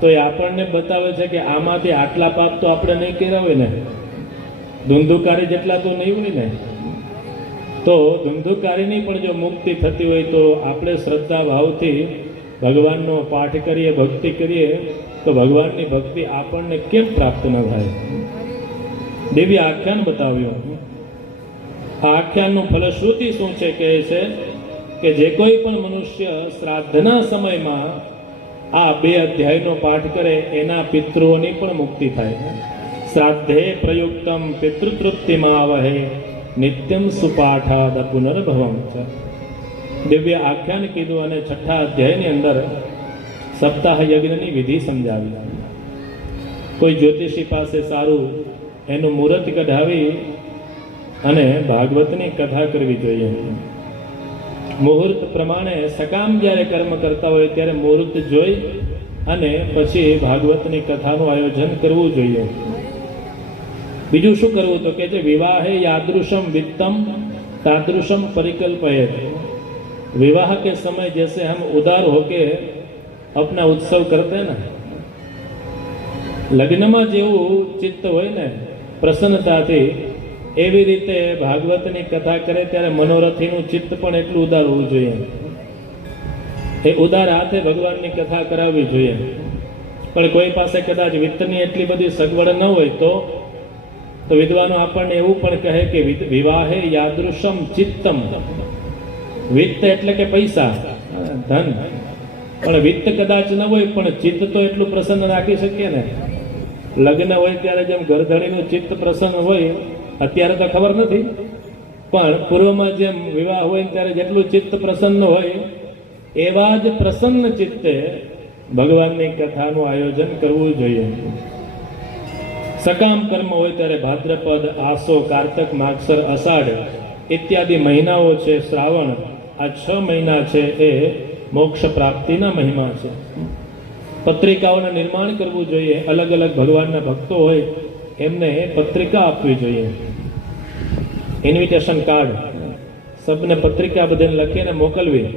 તો એ આપણને બતાવે છે કે આમાંથી આટલા પાપ તો આપણે નહીં કર્યા હોય ને, ધુંધુકારી જેટલા તો નહીં હોય ને. તો ધુંધુકારીની પણ જો મુક્તિ થતી હોય તો આપણે શ્રદ્ધા ભાવથી ભગવાનનો પાઠ કરીએ, ભક્તિ કરીએ તો ભગવાનની ભક્તિ આપણને કેમ પ્રાપ્ત ન થાય? દિવ્ય આખ્યાન બતાવ્યું. આ આખ્યાનનું ફલશ્રુતિ શું છે? કહે છે કે જે કોઈ પણ મનુષ્ય શ્રાદ્ધના સમયમાં આ 2 અધ્યાયનો પાઠ કરે એના પિતૃઓની પણ મુક્તિ થાય. શ્રાદ્ધે પ્રયુક્તમ પિતૃતૃપ્તિમાવહે નિત્યમ સુપાઠાદ પુનર્ભવમ છે. દિવ્ય આખ્યાન કીધું અને 6ઠા અધ્યાયની અંદર સપ્તાહ યજ્ઞની વિધિ સમજાવી. કોઈ જ્યોતિષી પાસે સારું એનું મુહૂર્ત કઢાવી અને ભાગવતની કથા કરવી જોઈએ. મુહૂર્ત પ્રમાણે સકામ જ્યારે કર્મ કરતા હોય ત્યારે મુહૂર્ત જોઈ અને પછી ભાગવતની કથાનું આયોજન કરવું જોઈએ. બીજું શું કરવું? તો કે છે વિવાહે યાદૃશમ વિત્તમ तादृशम परिकल्पयेत. विवाह के समय जैसे हम उदार होके अपना उत्सव करते हैं ना, લગ્નમાં જેવું ચિત્ત હોય ને પ્રસન્નતાથી, એવી રીતે ભાગવતની કથા કરે ત્યારે મનોરથીનું ચિત્ત પણ એટલું ઉદાર હોવું જોઈએ. એ ઉદાર હાથે ભગવાનની કથા કરાવવી જોઈએ. પણ કોઈ પાસે કદાચ વિત્તની એટલી બધી સગવડ ન હોય તો વિદ્વાનો આપણને એવું પણ કહે કે વિવાહે યાદૃશમ ચિત્તમ. વિત્ત એટલે કે પૈસા, ધન, પણ વિત્ત કદાચ ન હોય પણ ચિત્ત તો એટલું પ્રસન્ન રાખી શકીએ ને. લગ્ન હોય ત્યારે જેમ ઘરધણીનું ચિત્ત પ્રસન્ન હોય, અત્યારે તો ખબર નથી, પણ પૂર્વમાં જેમ વિવાહ હોય ત્યારે જેટલું ચિત્ત પ્રસન્ન હોય, એવા જ પ્રસન્ન ચિત્તે ભગવાનની કથાનું આયોજન કરવું જોઈએ. સકામ કર્મ હોય ત્યારે ભાદ્રપદ, આસો, કારતક, માગસર, અષાઢ ઇત્યાદિ મહિનાઓ છે, શ્રાવણ, આ 6 મહિના છે એ મોક્ષ પ્રાપ્તિના મહિમા છે. પત્રિકાઓનું નિર્માણ કરવું જોઈએ. અલગ અલગ ભગવાનના ભક્તો હોય એમને પત્રિકા આપવી જોઈએ, ઇન્વિટેશન કાર્ડ, સબને પત્રિકા બધાને લખીને મોકલવી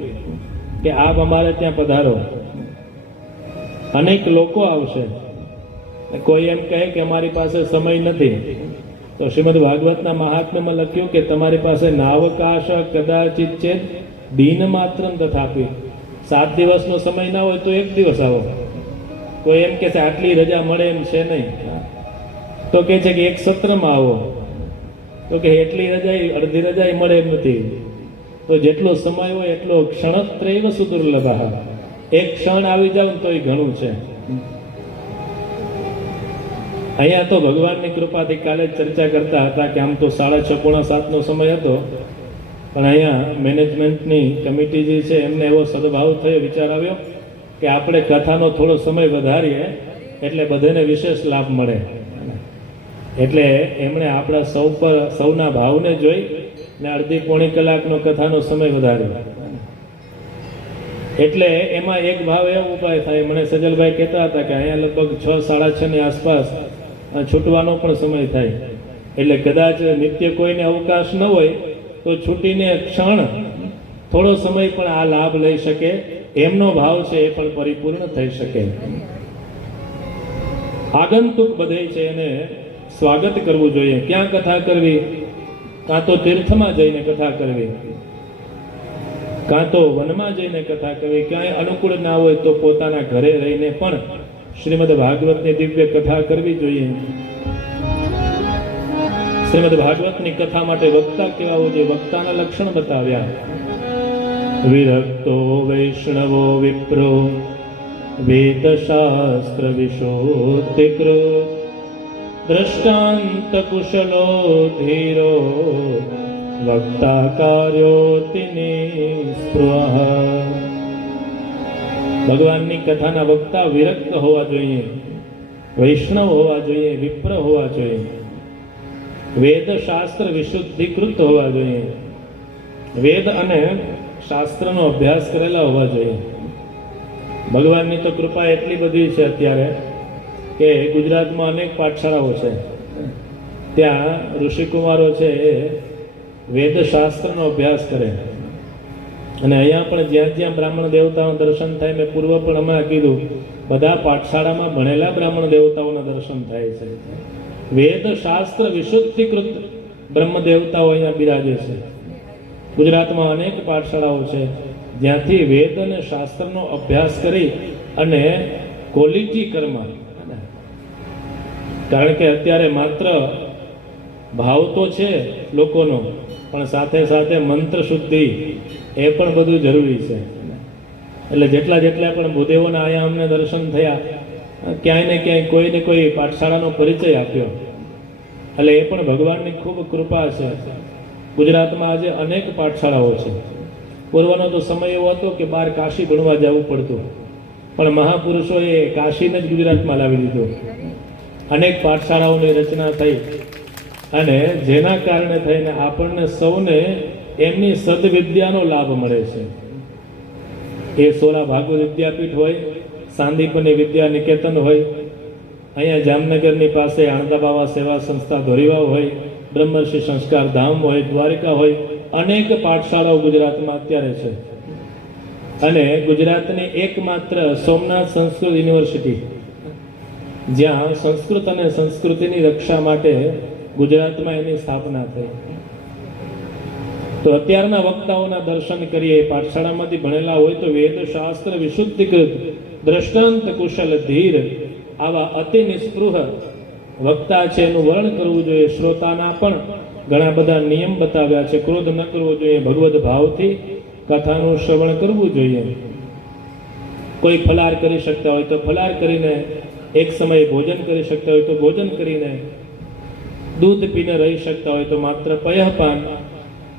કે આપ અમારે ત્યાં પધારો. અનેક લોકો આવશે. કોઈ એમ કહે કે અમારી પાસે સમય નથી, તો શ્રીમદ ભાગવતના મહાત્મ્યમાં લખ્યું કે તમારી પાસે નાવકાશ કદાચિત ચેત દિન માત્ર તથાપી. 7 દિવસનો સમય ના હોય તો 1 દિવસ આવો. કોઈ એમ કે છે આટલી રજા મળે એમ છે નહીં, તો કે છે કે એક સત્રમાં આવો, તો કે એટલી રજા અડધી રજા મળે એમ નથી. તો જેટલો સમય હોય એટલો ક્ષણત્રૈવ સુદુર્લભ. એક ક્ષણ આવી જાવ તોય ઘણું છે. અહીંયા તો ભગવાનની કૃપાથી કાલે જ ચર્ચા કરતા હતા કે આમ તો 6:30 પોણા 7નો સમય હતો, પણ અહીંયા મેનેજમેન્ટની કમિટી જે છે એમને એવો સદભાવ થયો, વિચાર આવ્યો કે આપણે કથાનો થોડો સમય વધારીએ એટલે બધાને વિશેષ લાભ મળે. એટલે એમણે આપણા સૌના ભાવને જોઈ ને અડધી પોણી કલાકનો કથાનો સમય વધાર્યો. એટલે એમાં એક ભાવ એવો ઉપાય થાય. મને સજલભાઈ કહેતા હતા કે અહીંયા લગભગ 6, 6:30 ની આસપાસ છૂટવાનો પણ સમય થાય. એટલે કદાચ નિત્ય કોઈને અવકાશ ન હોય તો છૂટીને ક્ષણ થોડો સમય પણ આ લાભ લઈ શકે, એમનો ભાવ છે એ પણ પરિપૂર્ણ થઈ શકે. આગંતુક બધે છે એને સ્વાગત કરવું જોઈએ. ક્યાં કથા કરવી? કાં તો તીર્થમાં જઈને કથા કરવી, કાં તો વનમાં જઈને કથા કરવી. ક્યાંય અનુકૂળ ના હોય તો પોતાના ઘરે રહીને પણ શ્રીમદ ભાગવતની દિવ્ય કથા કરવી જોઈએ. શ્રીમદ ભાગવતની કથા માટે વક્તા કેવા હોવા જોઈએ? વક્તાના લક્ષણ બતાવ્યા. વિરક્તો વૈષ્ણવો વિપ્રો વેદશાસ્ત્ર વિશોધિકૃત દ્રષ્ટાંત કુશલો ધીરો વક્તા કાર્યોતિ નિસ્પૃહ. ભગવાનની કથાના વક્તા વિરક્ત હોવા જોઈએ, વૈષ્ણવ હોવા જોઈએ, વિપ્ર હોવા જોઈએ, વેદ શાસ્ત્ર વિશુદ્ધિકૃત હોવા જોઈએ, વેદ અને શાસ્ત્રનો અભ્યાસ કરેલા હોવા જોઈએ. ભગવાનની તો કૃપા એટલી બધી છે અત્યારે કે ગુજરાતમાં અનેક પાઠશાળાઓ છે. ત્યાં ઋષિકુમારો છે એ વેદ શાસ્ત્રનો અભ્યાસ કરે. અને અહીંયા પણ જ્યાં જ્યાં બ્રાહ્મણ દેવતાઓના દર્શન થાય, મેં પૂર્વ પણ હમણાં કીધું, બધા પાઠશાળામાં ભણેલા બ્રાહ્મણ દેવતાઓના દર્શન થાય છે. વેદ શાસ્ત્ર વિશુદ્ધિકૃત બ્રહ્મ દેવતાઓ અહીંયા બિરાજે છે. ગુજરાતમાં અનેક પાઠશાળાઓ છે જ્યાંથી વેદ અને શાસ્ત્રનો અભ્યાસ કરી અને ક્વોલિટી કર્મ, કારણ કે અત્યારે માત્ર ભાવ તો છે લોકોનો, પણ સાથે સાથે મંત્ર શુદ્ધિ એ પણ બધું જરૂરી છે. એટલે જેટલા પણ ભૂદેવોના આયા અમને દર્શન થયા, ક્યાંય ને ક્યાંય કોઈ ને કોઈ પાઠશાળાનો પરિચય આપ્યો. એટલે એ પણ ભગવાનની ખૂબ કૃપા છે. ગુજરાતમાં આજે અનેક પાઠશાળાઓ છે. પૂર્વનો તો સમય એવો હતો કે બહાર કાશી ભણવા જવું પડતું, પણ મહાપુરુષોએ કાશીને જ ગુજરાતમાં લાવી દીધું. અનેક પાઠશાળાઓની રચના થઈ અને જેના કારણે થઈને આપણને સૌને એમની સદવિદ્યાનો લાભ મળે છે. એ સોલા ભાગવત વિદ્યાપીઠ હોય, સાંદીપની વિદ્યા નિકેતન હોય, અહીંયા જામનગરની પાસે આણંદાબાવા સેવા સંસ્થા ધોરીવાવ હોય, બ્રહ્મર્ષિ સંસ્કાર ધામ હોય, દ્વારિકા હોય, અનેક પાઠશાળાઓ ગુજરાતમાં અત્યારે છે. અને ગુજરાતની એકમાત્ર સોમનાથ સંસ્કૃત યુનિવર્સિટી, જ્યાં સંસ્કૃત અને સંસ્કૃતિની રક્ષા માટે ગુજરાતમાં એની સ્થાપના થઈ. તો અત્યારના વક્તાઓના દર્શન કરીએ. પાઠશાળામાંથી ભણેલા હોય તો વેદ શાસ્ત્ર વિશુદ્ધિકૃત દ્રષ્ટાંત કુશલ ધીર આવા અતિ નિસ્પૃહ વક્તા છે એનું વર્ણન કરવું જોઈએ. શ્રોતાના પણ ઘણા બધા નિયમ બતાવ્યા છે. ક્રોધ ન કરવો જોઈએ, ભગવદ ભાવથી કથાનું શ્રવણ કરવું જોઈએ. કોઈ ફલાર કરી શકતા હોય તો ફલાર કરીને એક સમયે ભોજન કરી શકતા હોય તો ભોજન કરીને, દૂધ પીને રહી શકતા હોય તો માત્ર પયઃપાન,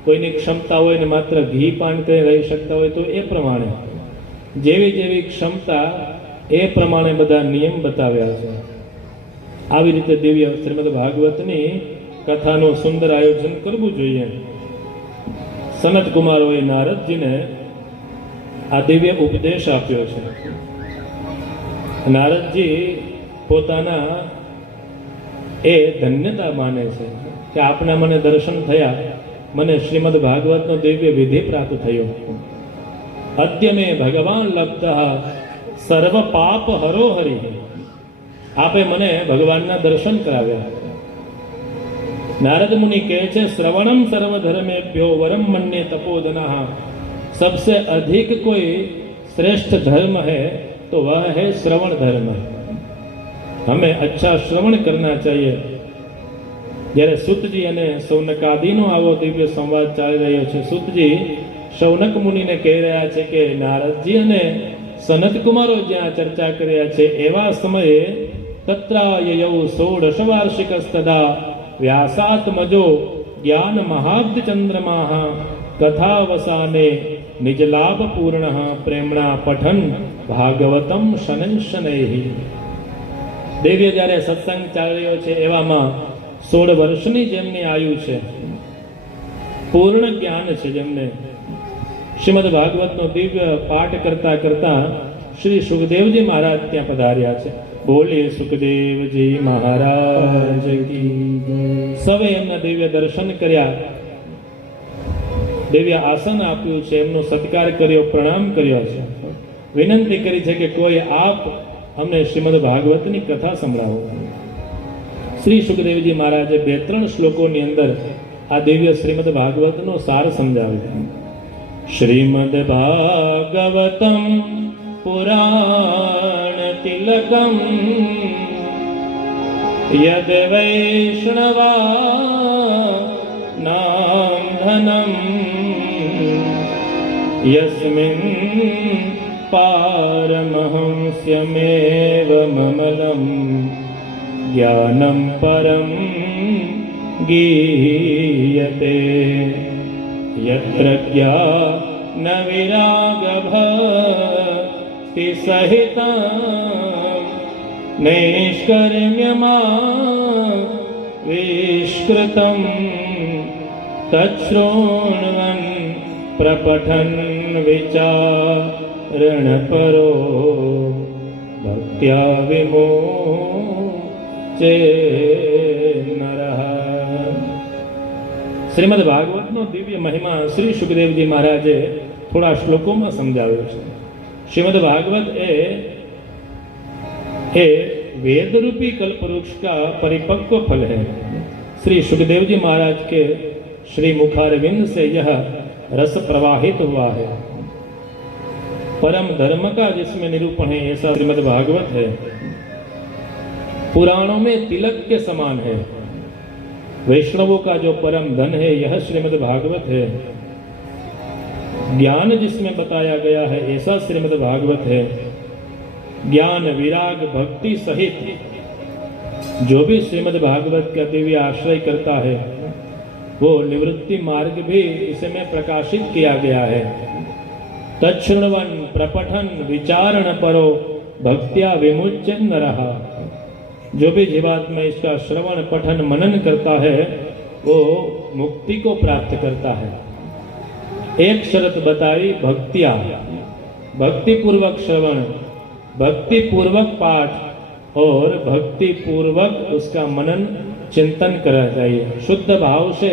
કોઈની ક્ષમતા હોય ને માત્ર ઘી પાન કરીને રહી શકતા હોય તો એ પ્રમાણે, જેવી જેવી ક્ષમતા એ પ્રમાણે બધા નિયમ બતાવ્યા છે. આવી રીતે દિવ્ય શ્રીમદ ભાગવતની કથાનું સુંદર આયોજન કરવું જોઈએ. સનત કુમારોએ નારદજીને આ દિવ્ય ઉપદેશ આપ્યો છે. નારદજી પોતાના એ ધન્યતા માને છે કે આપના મને દર્શન થયા, મને શ્રીમદ ભાગવતનો દિવ્ય વિધિ પ્રાપ્ત થયો. અદ્ય મેં ભગવાન લબ્ધઃ સર્વ પાપ હરો હરિ. આપે મને ભગવાનના દર્શન કરાવ્યા. नारद मुनि कहे छे श्रवणम सर्वधर्मेभ्यो वरम मन्ये तपोधनः. सबसे अधिक कोई श्रेष्ठ धर्म है तो वह है श्रवण धर्म. हमें अच्छा श्रवण करना चाहिए. જ્યારે સુતજી અને સૌનકાદીનો આવો દિવ્ય સંવાદ ચાલી રહ્યો છે, સુતજી શૌનક મુનિને કહી રહ્યા છે કે નારદજી અને સનત કુમારો જ્યાં ચર્ચા કરી રહ્યા છે એવા સમયે તત્રાયયૌ 16 વાર્ષિકસ્તદા વ્યાસાત્મજો જ્ઞાન મહાબ્દ ચંદ્રમાઃ કથાવસાને નિજલાભ પૂર્ણ પ્રેમણા પઠન ભાગવતમ શનૈ શનૈઃ. દેવ્ય જ્યારે સત્સંગ ચાલી રહ્યો છે એવામાં 16 વર્ષની જેમની આયુ છે, પૂર્ણ જ્ઞાન છે, જેમને શ્રીમદ ભાગવતનો દિવ્ય પાઠ કરતા કરતા શ્રી સુખદેવજી મહારાજ ત્યાં પધાર્યા છે. બોલે સુખદેવજી મહારાજ કી જય. સવે એમના દિવ્ય દર્શન કર્યા, દિવ્ય આસન આપ્યું છે, એમનો સત્કાર કર્યો, પ્રણામ કર્યો છે. વિનંતી કરી છે કે કોઈ આપ અમને શ્રીમદ ભાગવતની કથા સંભળાવો. શ્રી સુખદેવજી મહારાજે 2-3 શ્લોકોની અંદર આ દિવ્ય શ્રીમદ ભાગવતનો સાર સમજાવ્યો. શ્રીમદ ભાગવતમ પુરાણ તિલકમ યદ વૈષ્ણવા નામ ધનમ યસ્મિન પારમહંસ્યમેવ મમલમ જ્ઞાનમ પરમ ગીયતે યત્ર જ્ઞાન વિરાગ ભક્તિ સહિતં નૈષ્કર્મ્યમાં વિષ્કૃતં તચ્છૃણ્વન પ્રપઠન વિચારણ પરો ભક્ત્યા વિમોચે નરઃ. શ્રીમદ ભાગવતનો દિવ્ય મહિમા શ્રી સુખદેવજી મહારાજે થોડા શ્લોકોમાં સમજાવ્યો છે. श्रीमद भागवत ए वेदरूपी कल्पवृक्ष का परिपक्व फल है. श्री सुखदेव जी महाराज के श्री मुखारविंद से यह रस प्रवाहित हुआ है. परम धर्म का जिसमें निरूपण है ऐसा श्रीमद भागवत है. पुराणों में तिलक के समान है. वैष्णवों का जो परम धन है यह श्रीमद भागवत है. ज्ञान जिसमें बताया गया है ऐसा श्रीमद भागवत है. ज्ञान विराग भक्ति सहित जो भी श्रीमद भागवत का दिव्य आश्रय करता है वो निवृत्ति मार्ग भी इसमें प्रकाशित किया गया है. तच्छृण्वन प्रपठन विचारण परो भक्त्या विमुच्य नरः. जो भी जीवात्मा इसका श्रवण पठन मनन करता है वो मुक्ति को प्राप्त करता है. एक शर्त बताई भक्तिया, भक्ति पूर्वक श्रवण, भक्ति पूर्वक पाठ और भक्ति पूर्वक उसका मनन चिंतन करना चाहिए. शुद्ध भाव से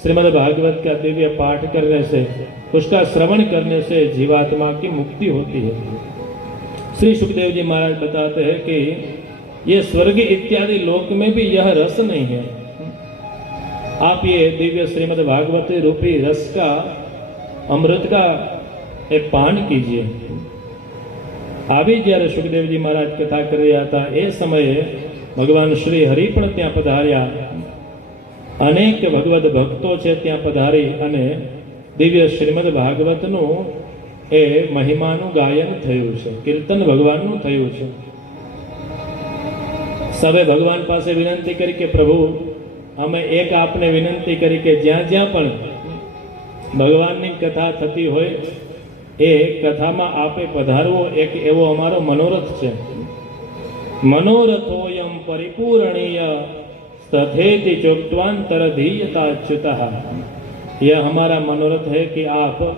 श्रीमद् भागवत का दिव्य पाठ करने से, उसका श्रवण करने से जीवात्मा की मुक्ति होती है. श्री सुखदेव जी महाराज बताते हैं कि ये स्वर्ग इत्यादि लोक में भी यह रस नहीं है. आप ये दिव्य श्रीमद् भागवत रूपी रस का, अमृत का एक पान कीजिए. આવી જ્યારે સુખદેવજી મહારાજ કથા કરી રહ્યા હતા એ સમયે ભગવાન શ્રી હરિ પણ ત્યાં પધાર્યા. અનેક ભગવદ ભક્તો છે ત્યાં પધારી અને દિવ્ય શ્રીમદ ભાગવતનું એ મહિમાનું ગાયન થયું છે, કીર્તન ભગવાનનું થયું છે. સવે ભગવાન પાસે વિનંતી કરી કે પ્રભુ અમે એક આપને વિનંતી કરી કે જ્યાં જ્યાં પણ ભગવાનની કથા થતી હોય એ કથામાં આપે પધારવો, એક એવો અમારો મનોરથ છે. મનોરથોયમ પરિપૂર્ણીય तथेति चोक्त्वान्तरधीयताच्युतः, यह हमारा मनोरथ है कि आप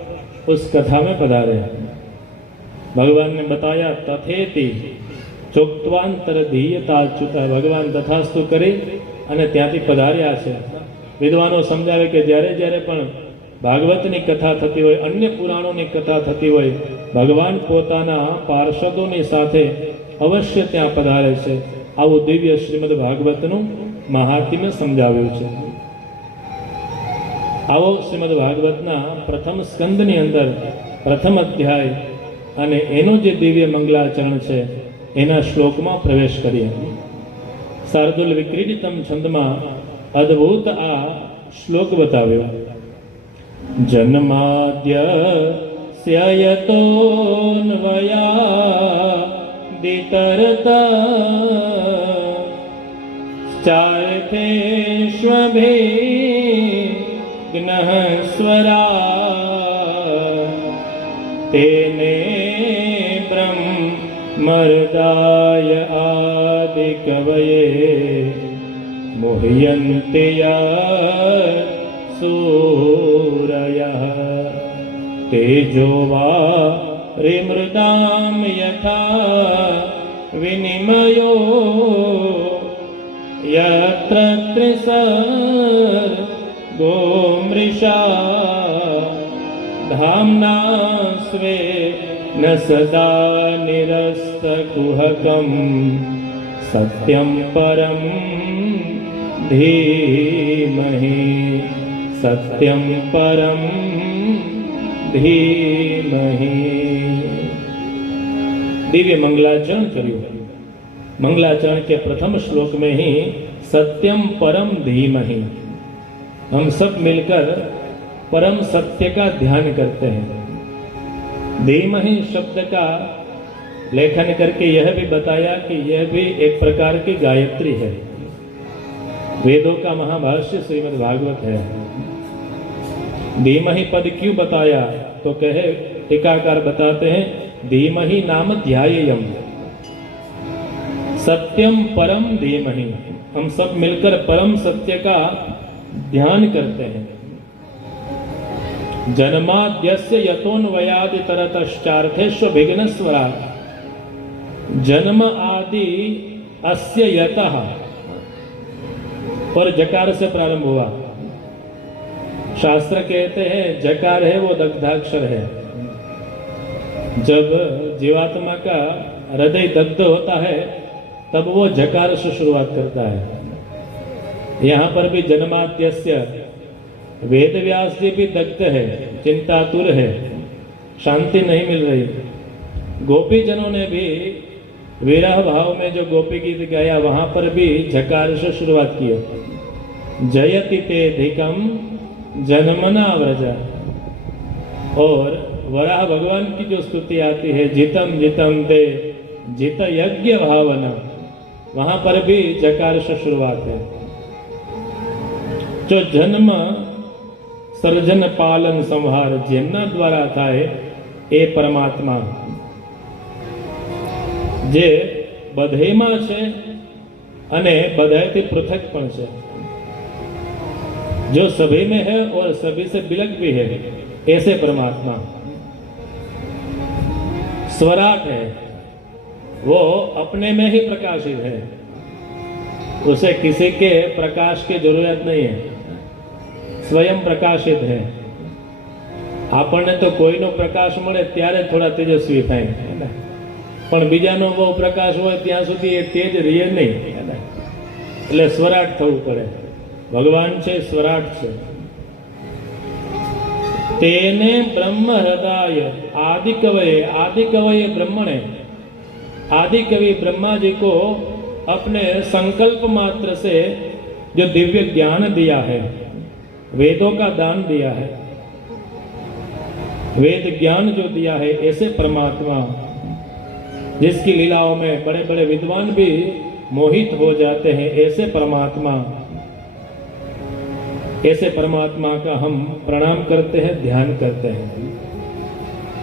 उस कथा में पधारे. भगवान ने बताया तथेति चोक्त्वान्तरधीयताच्युतः, भगवान तथास्तु કરી અને ત્યાંથી પધાર્યા છે. વિદ્વાનો સમજાવે કે જ્યારે જ્યારે પણ ભાગવતની કથા થતી હોય, અન્ય પુરાણોની કથા થતી હોય, ભગવાન પોતાના પાર્ષદોની સાથે અવશ્ય ત્યાં પધારે છે. આવું દિવ્ય શ્રીમદ ભાગવતનું મહાત્મ્ય સમજાવ્યું છે. આવો શ્રીમદ ભાગવતના પ્રથમ સ્કંદની અંદર પ્રથમ અધ્યાય અને એનું જે દિવ્ય મંગલાચરણ છે એના શ્લોકમાં પ્રવેશ કરીએ. શાર્દુલ વિક્રીડિતમ છંદમાં અદ્ભુત આ શ્લોક બતાવ્યો. જન્માદ્ય સ્યયતોન્વયા દિતરતા ચાર્થેષ્વભિઘ્નઃ સ્વરા તેને બ્રહ્મહૃદાય આદિકવયે મુહ્યન્તિ સૂરયઃ તેજો વારિમૃદામ યથા વિનિમયો यत्र त्रिसर्गो मृषा धाम्ना स्वेन सदा निरस्तकुहकं सत्यं परं धीमहि सत्यं परं धीमहि. दिव्य मंगलाचरण કર્યું. मंगलाचरण के प्रथम श्लोक में ही सत्यम परम धीमहि, हम सब मिलकर परम सत्य का ध्यान करते हैं. धीमहि शब्द का लेखन करके यह भी बताया कि यह भी एक प्रकार की गायत्री है. वेदों का महाभाष्य श्रीमद् भागवत है. धीमहि पद क्यों बताया तो कहे टीकाकार बताते हैं धीमहि नाम ध्यायेयम्, सत्यम परम धीमहि, हम सब मिलकर परम सत्य का ध्यान करते हैं. जन्माद्यस्य यतोन्वयादि तरतश्चार्थेष्व विघ्नस्वरा, जन्म आदि अस्य यतः और जकार से प्रारंभ हुआ. शास्त्र कहते हैं जकार है वो दग्धाक्षर है. जब जीवात्मा का हृदय दग्ध होता है तब वो जकार से शुरुआत करता है. यहाँ पर भी जन्माद्यस्य, वेद व्यास जी भी दग्ध है, चिंतातुर है, शांति नहीं मिल रही. गोपी जनों ने भी विरह भाव में जो गोपी गीत गाया वहां पर भी जकार से शुरुआत की. जयति ते धिकम जन्मना व्रज, और वराह भगवान की जो स्तुति आती है जितम जितम दे जित यज्ञ भावना, वहां पर भी जकार से शुरुआत है. जो जन्म सर्जन पालन संहार જેમના દ્વારા થાય એ પરમાત્મા જે બધેમાં છે અને બધાથી પૃથક પણ છે, जो सभी में है और सभी से विलग भी है, ऐसे परमात्मा. स्वराट है, वो अपने में ही प्रकाशित है, उसे किसी के प्रकाश की जरूरत नहीं है, स्वयं प्रकाशित है. આપણને તો કોઈનો પ્રકાશ મળે ત્યારે થોડા તેજસ્વી થાય, પણ બીજાનો બહુ પ્રકાશ હોય ત્યાં સુધી એ તેજ રહે નહીં, એટલે સ્વરાટ થવું પડે. ભગવાન છે સ્વરાટ છે. તેને બ્રહ્મ હૃદય आदि कवये ब्रह्मणे, आदि कवि ब्रह्मा जी को अपने संकल्प मात्र से जो दिव्य ज्ञान दिया है, वेदों का दान दिया है, वेद ज्ञान जो दिया है, ऐसे परमात्मा जिसकी लीलाओं में बड़े बड़े विद्वान भी मोहित हो जाते हैं। ऐसे परमात्मा का हम प्रणाम करते हैं, ध्यान करते हैं।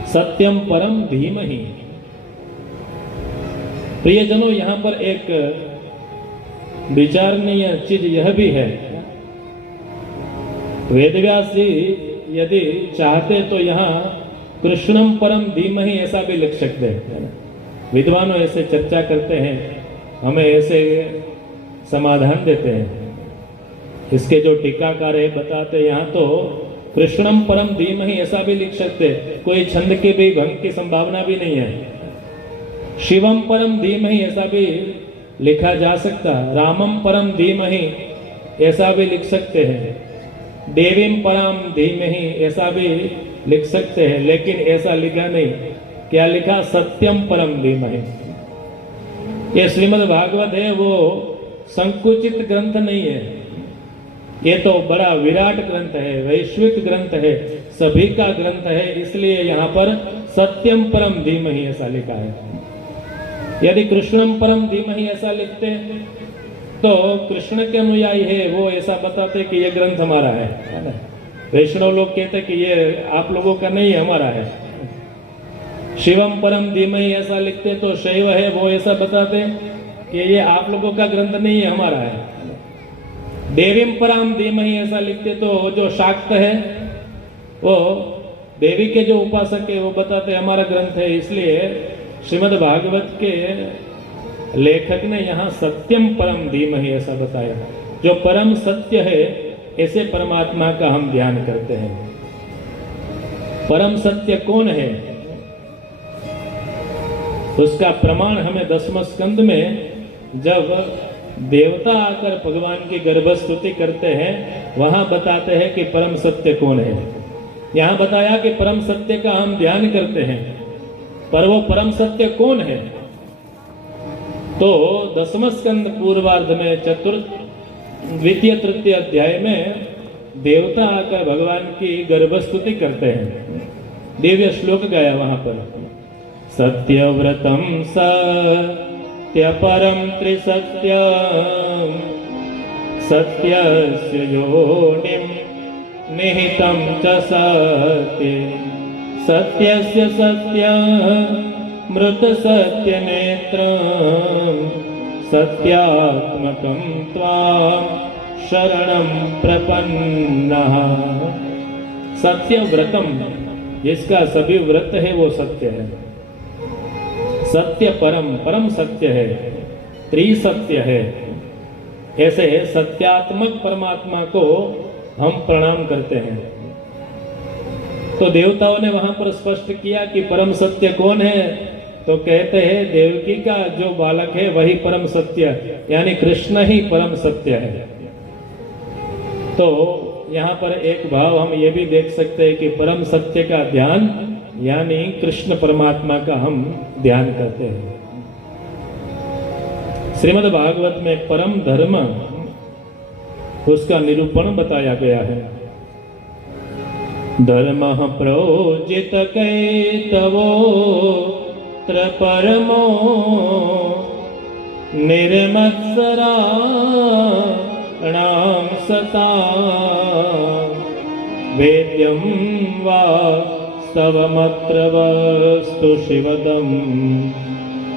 सत्यम परम धीमहि। प्रियजनों, यहां पर एक विचारणीय चीज यह भी है, वेदव्यास जी यदि चाहते तो यहां कृष्णम परम धीमहि ऐसा भी लिख सकते हैं। विद्वानों ऐसे चर्चा करते हैं, हमें ऐसे समाधान देते हैं। इसके जो टीकाकार है बताते यहाँ तो कृष्णम परम धीमहि ऐसा भी लिख सकते, कोई छंद के भी भंग की संभावना भी नहीं है। शिवम परम धीमहि ऐसा भी लिखा जा सकता, रामम परम धीमहि ऐसा भी लिख सकते हैं, देवीम परम धीमहि ऐसा भी लिख सकते हैं, लेकिन ऐसा लिखा नहीं। क्या लिखा? सत्यम परम धीमहि। ये श्रीमद् भागवत है, वो संकुचित ग्रंथ नहीं है, ये तो बड़ा विराट ग्रंथ है, वैश्विक ग्रंथ है, सभी का ग्रंथ है। इसलिए यहाँ पर सत्यम परम धीमहि ऐसा लिखा है। यदि कृष्णम परम धीमहि ऐसा लिखते तो कृष्ण के अनुयायी है वो ऐसा बताते कि ये ग्रंथ हमारा है ना। वैष्णव लोग कहते कि ये आप लोगों का नहीं, हमारा है। शिवम परम धीमहि ऐसा लिखते तो शैव है वो ऐसा बताते कि ये आप लोगों का ग्रंथ नहीं है, हमारा है। देवीम परम धीमहि ऐसा लिखते तो जो शाक्त है वो देवी के जो उपासक है वो बताते हमारा ग्रंथ है। इसलिए श्रीमद् भागवत के लेखक ने यहाँ सत्यम परम धीमहि ऐसा बताया। जो परम सत्य है ऐसे परमात्मा का हम ध्यान करते हैं। परम सत्य कौन है उसका प्रमाण हमें 10वें स्कंद में जब देवता आकर भगवान की गर्भस्तुति करते हैं वहां बताते हैं कि परम सत्य कौन है। यहां बताया कि परम सत्य का हम ध्यान करते हैं, पर वो परम सत्य कौन है? तो 10वें स्कंद पूर्वार्ध में द्वितीय तृतीय अध्याय में देवता आकर भगवान की गर्भस्तुति करते हैं। दिव्य श्लोक गाया वहां पर, सत्यव्रतम सत्य परम त्रिसत्यम सत्यस्य योनिम निहितं च सत्ये सत्यस्य सत्यं मृत सत्य नेत्रं सत्यात्मकं त्वां शरणं प्रपन्नः। सत्य व्रतम, जिसका सभी व्रत है वो सत्य है। सत्य परम, परम सत्य है, त्रिसत्य है। ऐसे सत्यात्मक परमात्मा को हम प्रणाम करते हैं। तो देवताओं ने वहां पर स्पष्ट किया कि परम सत्य कौन है, तो कहते हैं देवकी का जो बालक है वही परम सत्य, यानी कृष्ण ही परम सत्य है। तो यहाँ पर एक भाव हम ये भी देख सकते हैं कि परम सत्य का ध्यान यानी कृष्ण परमात्मा का हम ध्यान करते हैं। श्रीमद् भागवत में परम धर्म उसका निरूपण बताया गया है। धर्म प्रोजित कैतवो परमो निर्मत्सरा नाम सता वेद्यं वा स्तवमत्र वस्तु शिवदं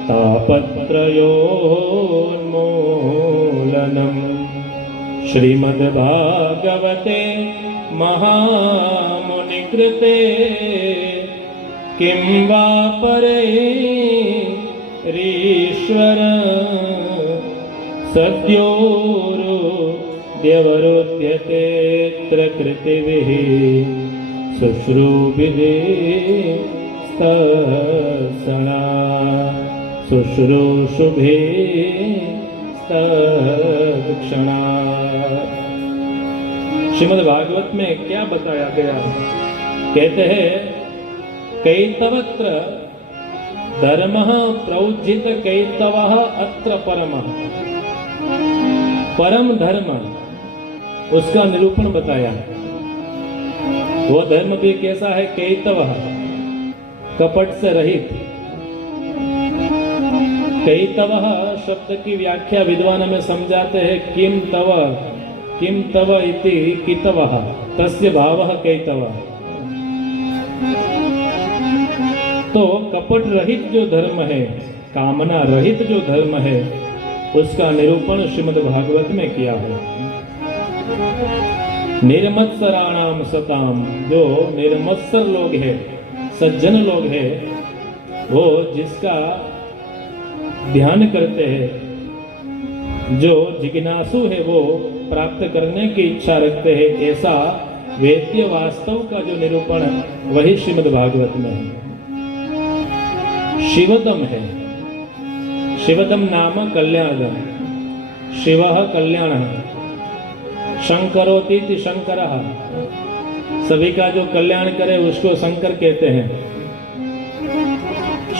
तापत्रयोन्मूलनम्। श्रीमद्भागवते महामुनिकृते किं वा परेरीश्वर सद्योरुद्यवरुध्यतेऽत्र कृतिभिः शुश्रूभिस्तत्सणा शुश्रूषुभिस्तत्क्षणा। श्रीमद् भागवत में क्या बताया गया? कहते हैं कैतवत्र धर्मः प्रौज्झित कैतवः अत्र परमः। परम धर्म उसका निरूपण बताया। वो धर्म भी कैसा है? कैतवः, कपट से रहित। कैतवः शब्द की व्याख्या विद्वान में समझाते हैं किम तव इति कितवः तस्य भावः कैतवः। तो कपट रहित जो धर्म है, कामना रहित जो धर्म है, उसका निरूपण श्रीमद् भागवत में किया है। निर्मत्सराणाम सताम, जो निर्मत्सर लोग हैं, सज्जन लोग हैं, वो जिसका ध्यान करते हैं, जो जिज्ञासु है, वो प्राप्त करने की इच्छा रखते हैं, ऐसा वेद्य वास्तव का जो निरूपण वही श्रीमद् भागवत में है। शिवदम है, शिवदम नाम कल्याणदम, शिव कल्याण, शंकरोतीति शंकरः, सभी का जो कल्याण करे उसको शंकर कहते हैं।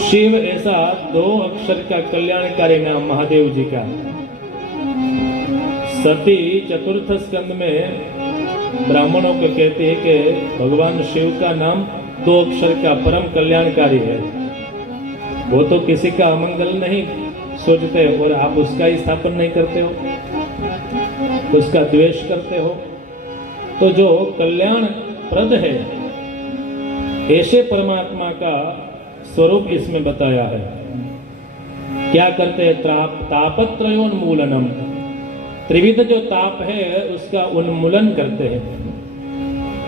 शिव ऐसा 2 अक्षर का कल्याणकारी नाम महादेव जी का। सती चतुर्थ स्कंद में ब्राह्मणों को कहते हैं कि भगवान शिव का नाम 2 अक्षर का परम कल्याणकारी है। वो तो किसी का अमंगल नहीं सोचते और आप उसका ही स्थापन नहीं करते हो, उसका द्वेष करते हो। तो जो कल्याण प्रद है, ऐसे परमात्मा का स्वरूप इसमें बताया है। क्या करते हैं? तापत्रयोन्मूलनम, त्रिविध जो ताप है उसका उन्मूलन करते हैं।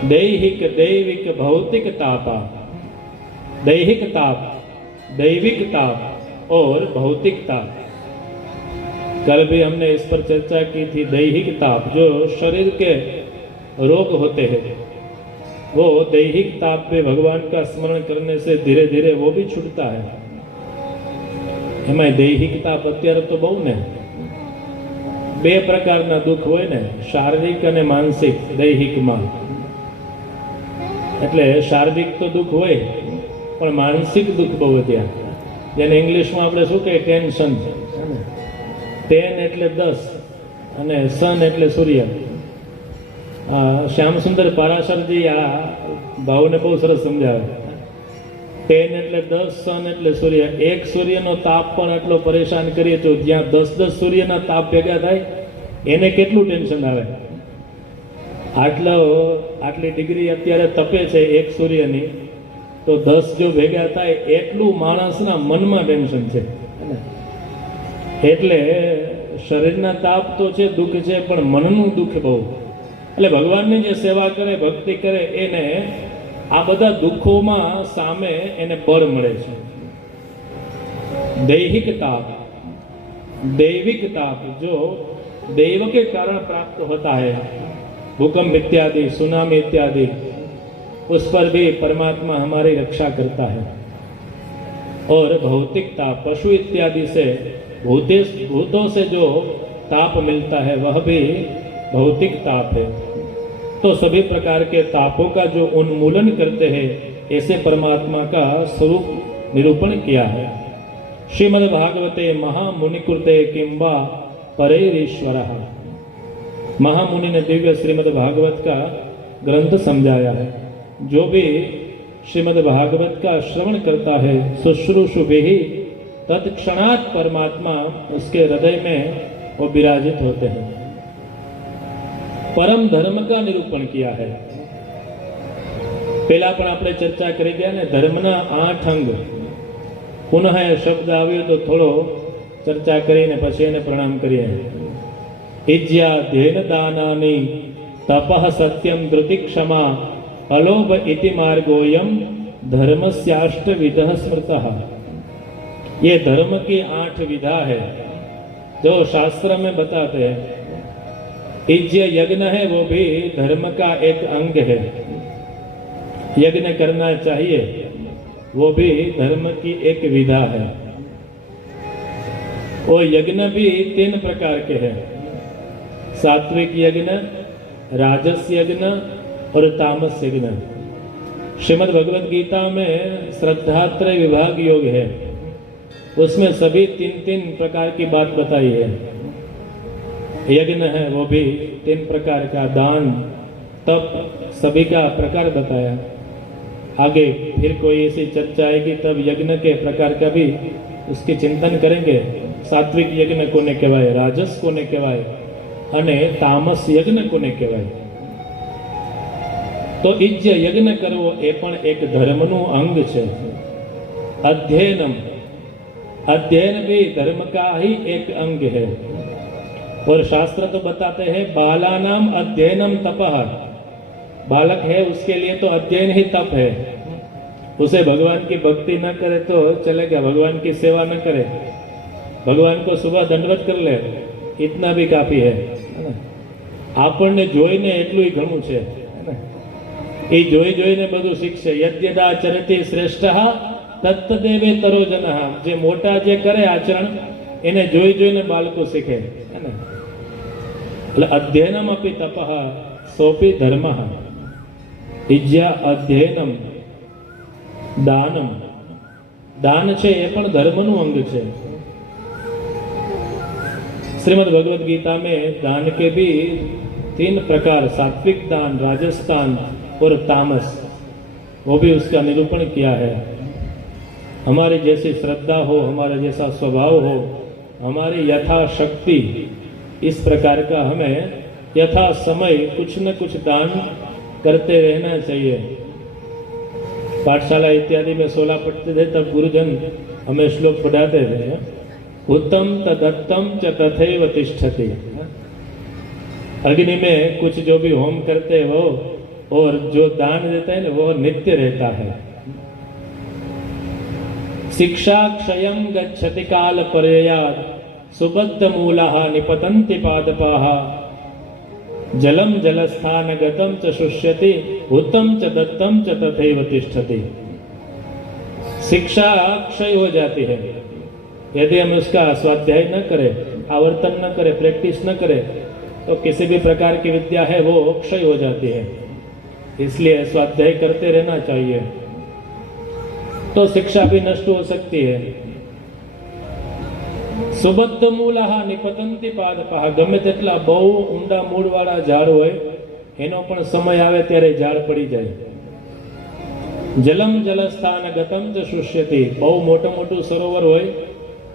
दैहिक दैविक भौतिक तापा, दैहिक ताप, दैविक ताप और भौतिक ताप। कल भी हमने इस पर चर्चा की थी। दैहिक ताप, जो शरीर के रोग होते हैं, वो दैहिक ताप पे भगवान का स्मरण करने से धीरे धीरे वो भी छूटता है। हमें दैहिक ताप અત્યારે તો બહુ ને 2 પ્રકારના દુઃખ હોય ને, શારીરિક અને માનસિક। દૈહિકમાં એટલે શારીરિક તો દુઃખ હોય, પણ માનસિક દુઃખ બહુ વધ્યા, જેને ઇંગ્લિશમાં આપણે શું કહે, ટેન્શન। 10 એટલે 10 અને સન એટલે સૂર્ય। શ્યામ સુંદર પારાશરજી આ ભાવને બહુ સરસ સમજાવે। 10 એટલે 10, સન એટલે સૂર્ય। એક સૂર્યનો તાપ પણ આટલો પરેશાન કરીએ તો જ્યાં 10 સૂર્યના તાપ ભેગા થાય એને કેટલું ટેન્શન આવે। આટલી ડિગ્રી અત્યારે તપે છે એક સૂર્યની, તો 10 જો ભેગા થાય એટલું માણસના મનમાં ટેન્શન છે। એટલે શરીરના તાપ તો છે, દુઃખ છે, પણ મનનું દુઃખ બહુ। એટલે ભગવાનની જે સેવા કરે, ભક્તિ કરે, એને આ બધા દુઃખોમાં સામે એને બળ મળે છે। दैहिक ताप, दैविक ताप जो दैव के कारण प्राप्त होता है, भूकंप इत्यादि, सुनामी इत्यादि, उस पर भी परमात्मा हमारी रक्षा करता है। और भौतिक ताप, पशु इत्यादि से भूतों से जो ताप मिलता है वह भी भौतिक ताप है। तो सभी प्रकार के तापों का जो उन्मूलन करते हैं, ऐसे परमात्मा का स्वरूप निरूपण किया है। श्रीमद् भागवते महामुनिकृते किंबा परैरीश्वरः, महामुनि ने दिव्य श्रीमद् भागवत का ग्रंथ समझाया है। जो भी श्रीमद् भागवत का श्रवण करता है, शुश्रूषुभिः तत्क्षणात् परमात्मा उसके हृदय में वो विराजित होते हैं। परम धर्म का निरूपण किया है। पहला पण आपणे चर्चा करी गया ने, धर्मना 8 अंग। पुनः शब्द આવ્યો तो थोड़ो चर्चा करीने પછી એને प्रणाम करिए। इज्या धेन दानानि तपः सत्यम धृति क्षमा अलोभ इति मार्गोयम धर्मस्याष्टविधः स्मृतः। ये धर्म की 8 विधा है जो शास्त्र में बताते हैं। यज्ञ यज्ञ है, वो भी धर्म का एक अंग है। यज्ञ करना चाहिए, वो भी धर्म की एक विधा है। वो यज्ञ भी 3 प्रकार के हैं, सात्विक यज्ञ, राजस यज्ञ और तामस यज्ञ। श्रीमद् भगवद गीता में श्रद्धात्रय विभाग योग है, उसमें सभी 3 प्रकार की बात बताई है। यज्ञ है वो भी 3 प्रकार का, दान तप सभी का प्रकार बताया। आगे फिर कोई ऐसी चर्चा आएगी तब यज्ञ के प्रकार का भी उसके चिंतन करेंगे। સાત્વિક યજ્ઞ કોને કહેવાય, રાજસ કોને કહેવાય અને તામસ યજ્ઞ કોને કહેવાય. તો ઈજ્ય યજ્ઞ કરવો એ પણ એક ધર્મનું અંગ છે. अध्ययनम, अध्ययन भी धर्म का ही एक अंग है. और शास्त्र तो बताते हैं बालानाम अध्ययनम तपः. बालक है उसके लिए तो अध्ययन ही तप है. उसे भगवान की भक्ति न करे तो चलेगा, भगवान की सेवा न करे, भगवान को सुबह दंडवत कर ले, इतना भी काफी है. આપણને જોઈને એટલું ઘણું છે. એ જોઈ જોઈને બધું શીખશે. યદ્યદા ચરતિ શ્રેષ્ઠ તત્તદેવે તરો જનઃ. જે મોટા જે કરે આચરણ એને જોઈ જોઈને બાળકો શીખે. એટલે અધ્યયનમ અપી તપઃ સોપી ધર્મ. ઇજ્યા અધ્યયનમ દાનમ. દાન છે એ પણ ધર્મનું અંગ છે. श्रीमद् भगवद गीता में दान के भी 3 प्रकार, सात्विक दान, राजस दान और तामस, वो भी उसका निरूपण किया है. हमारी जैसी श्रद्धा हो, हमारा जैसा स्वभाव हो, हमारी यथाशक्ति इस प्रकार का हमें यथा समय कुछ न कुछ दान करते रहना चाहिए. पाठशाला इत्यादि में 16 पढ़ते थे तब गुरुजन हमें श्लोक पढ़ाते थे. उत्तम तदत्तम च तथैव तिष्ठति. अग्नि में कुछ जो भी होम करते हो और जो दान देते हैं वो नित्य रहता है. शिक्षा क्षयं गच्छति काल पर्ययात् सुबद्ध मूलाः निपतन्ति पादपाः. जलम जलस्थान गतम च शुष्यति उत्तम च दत्तम च तथैव तिष्ठति. शिक्षा क्षय हो जाती है यदि हम उसका स्वाध्याय न करें, आवर्तन न करें, प्रैक्टिस न करें तो किसी भी प्रकार की विद्या है वो क्षय हो जाती है. इसलिए स्वाध्याय करते रहना चाहिए. तो शिक्षा भी नष्ट हो सकती है. सुबद्ध मूलाः निपतन्ति पादपाः. गમે તેટલા બહુ ઊંડા મૂળવાળા ઝાડ હોય એનો પણ સમય આવે ત્યારે ઝાડ પડી જાય. જલમ જલસ્થાન ગતમ ચ શુષ્યતિ. બહુ મોટું મોટું સરોવર હોય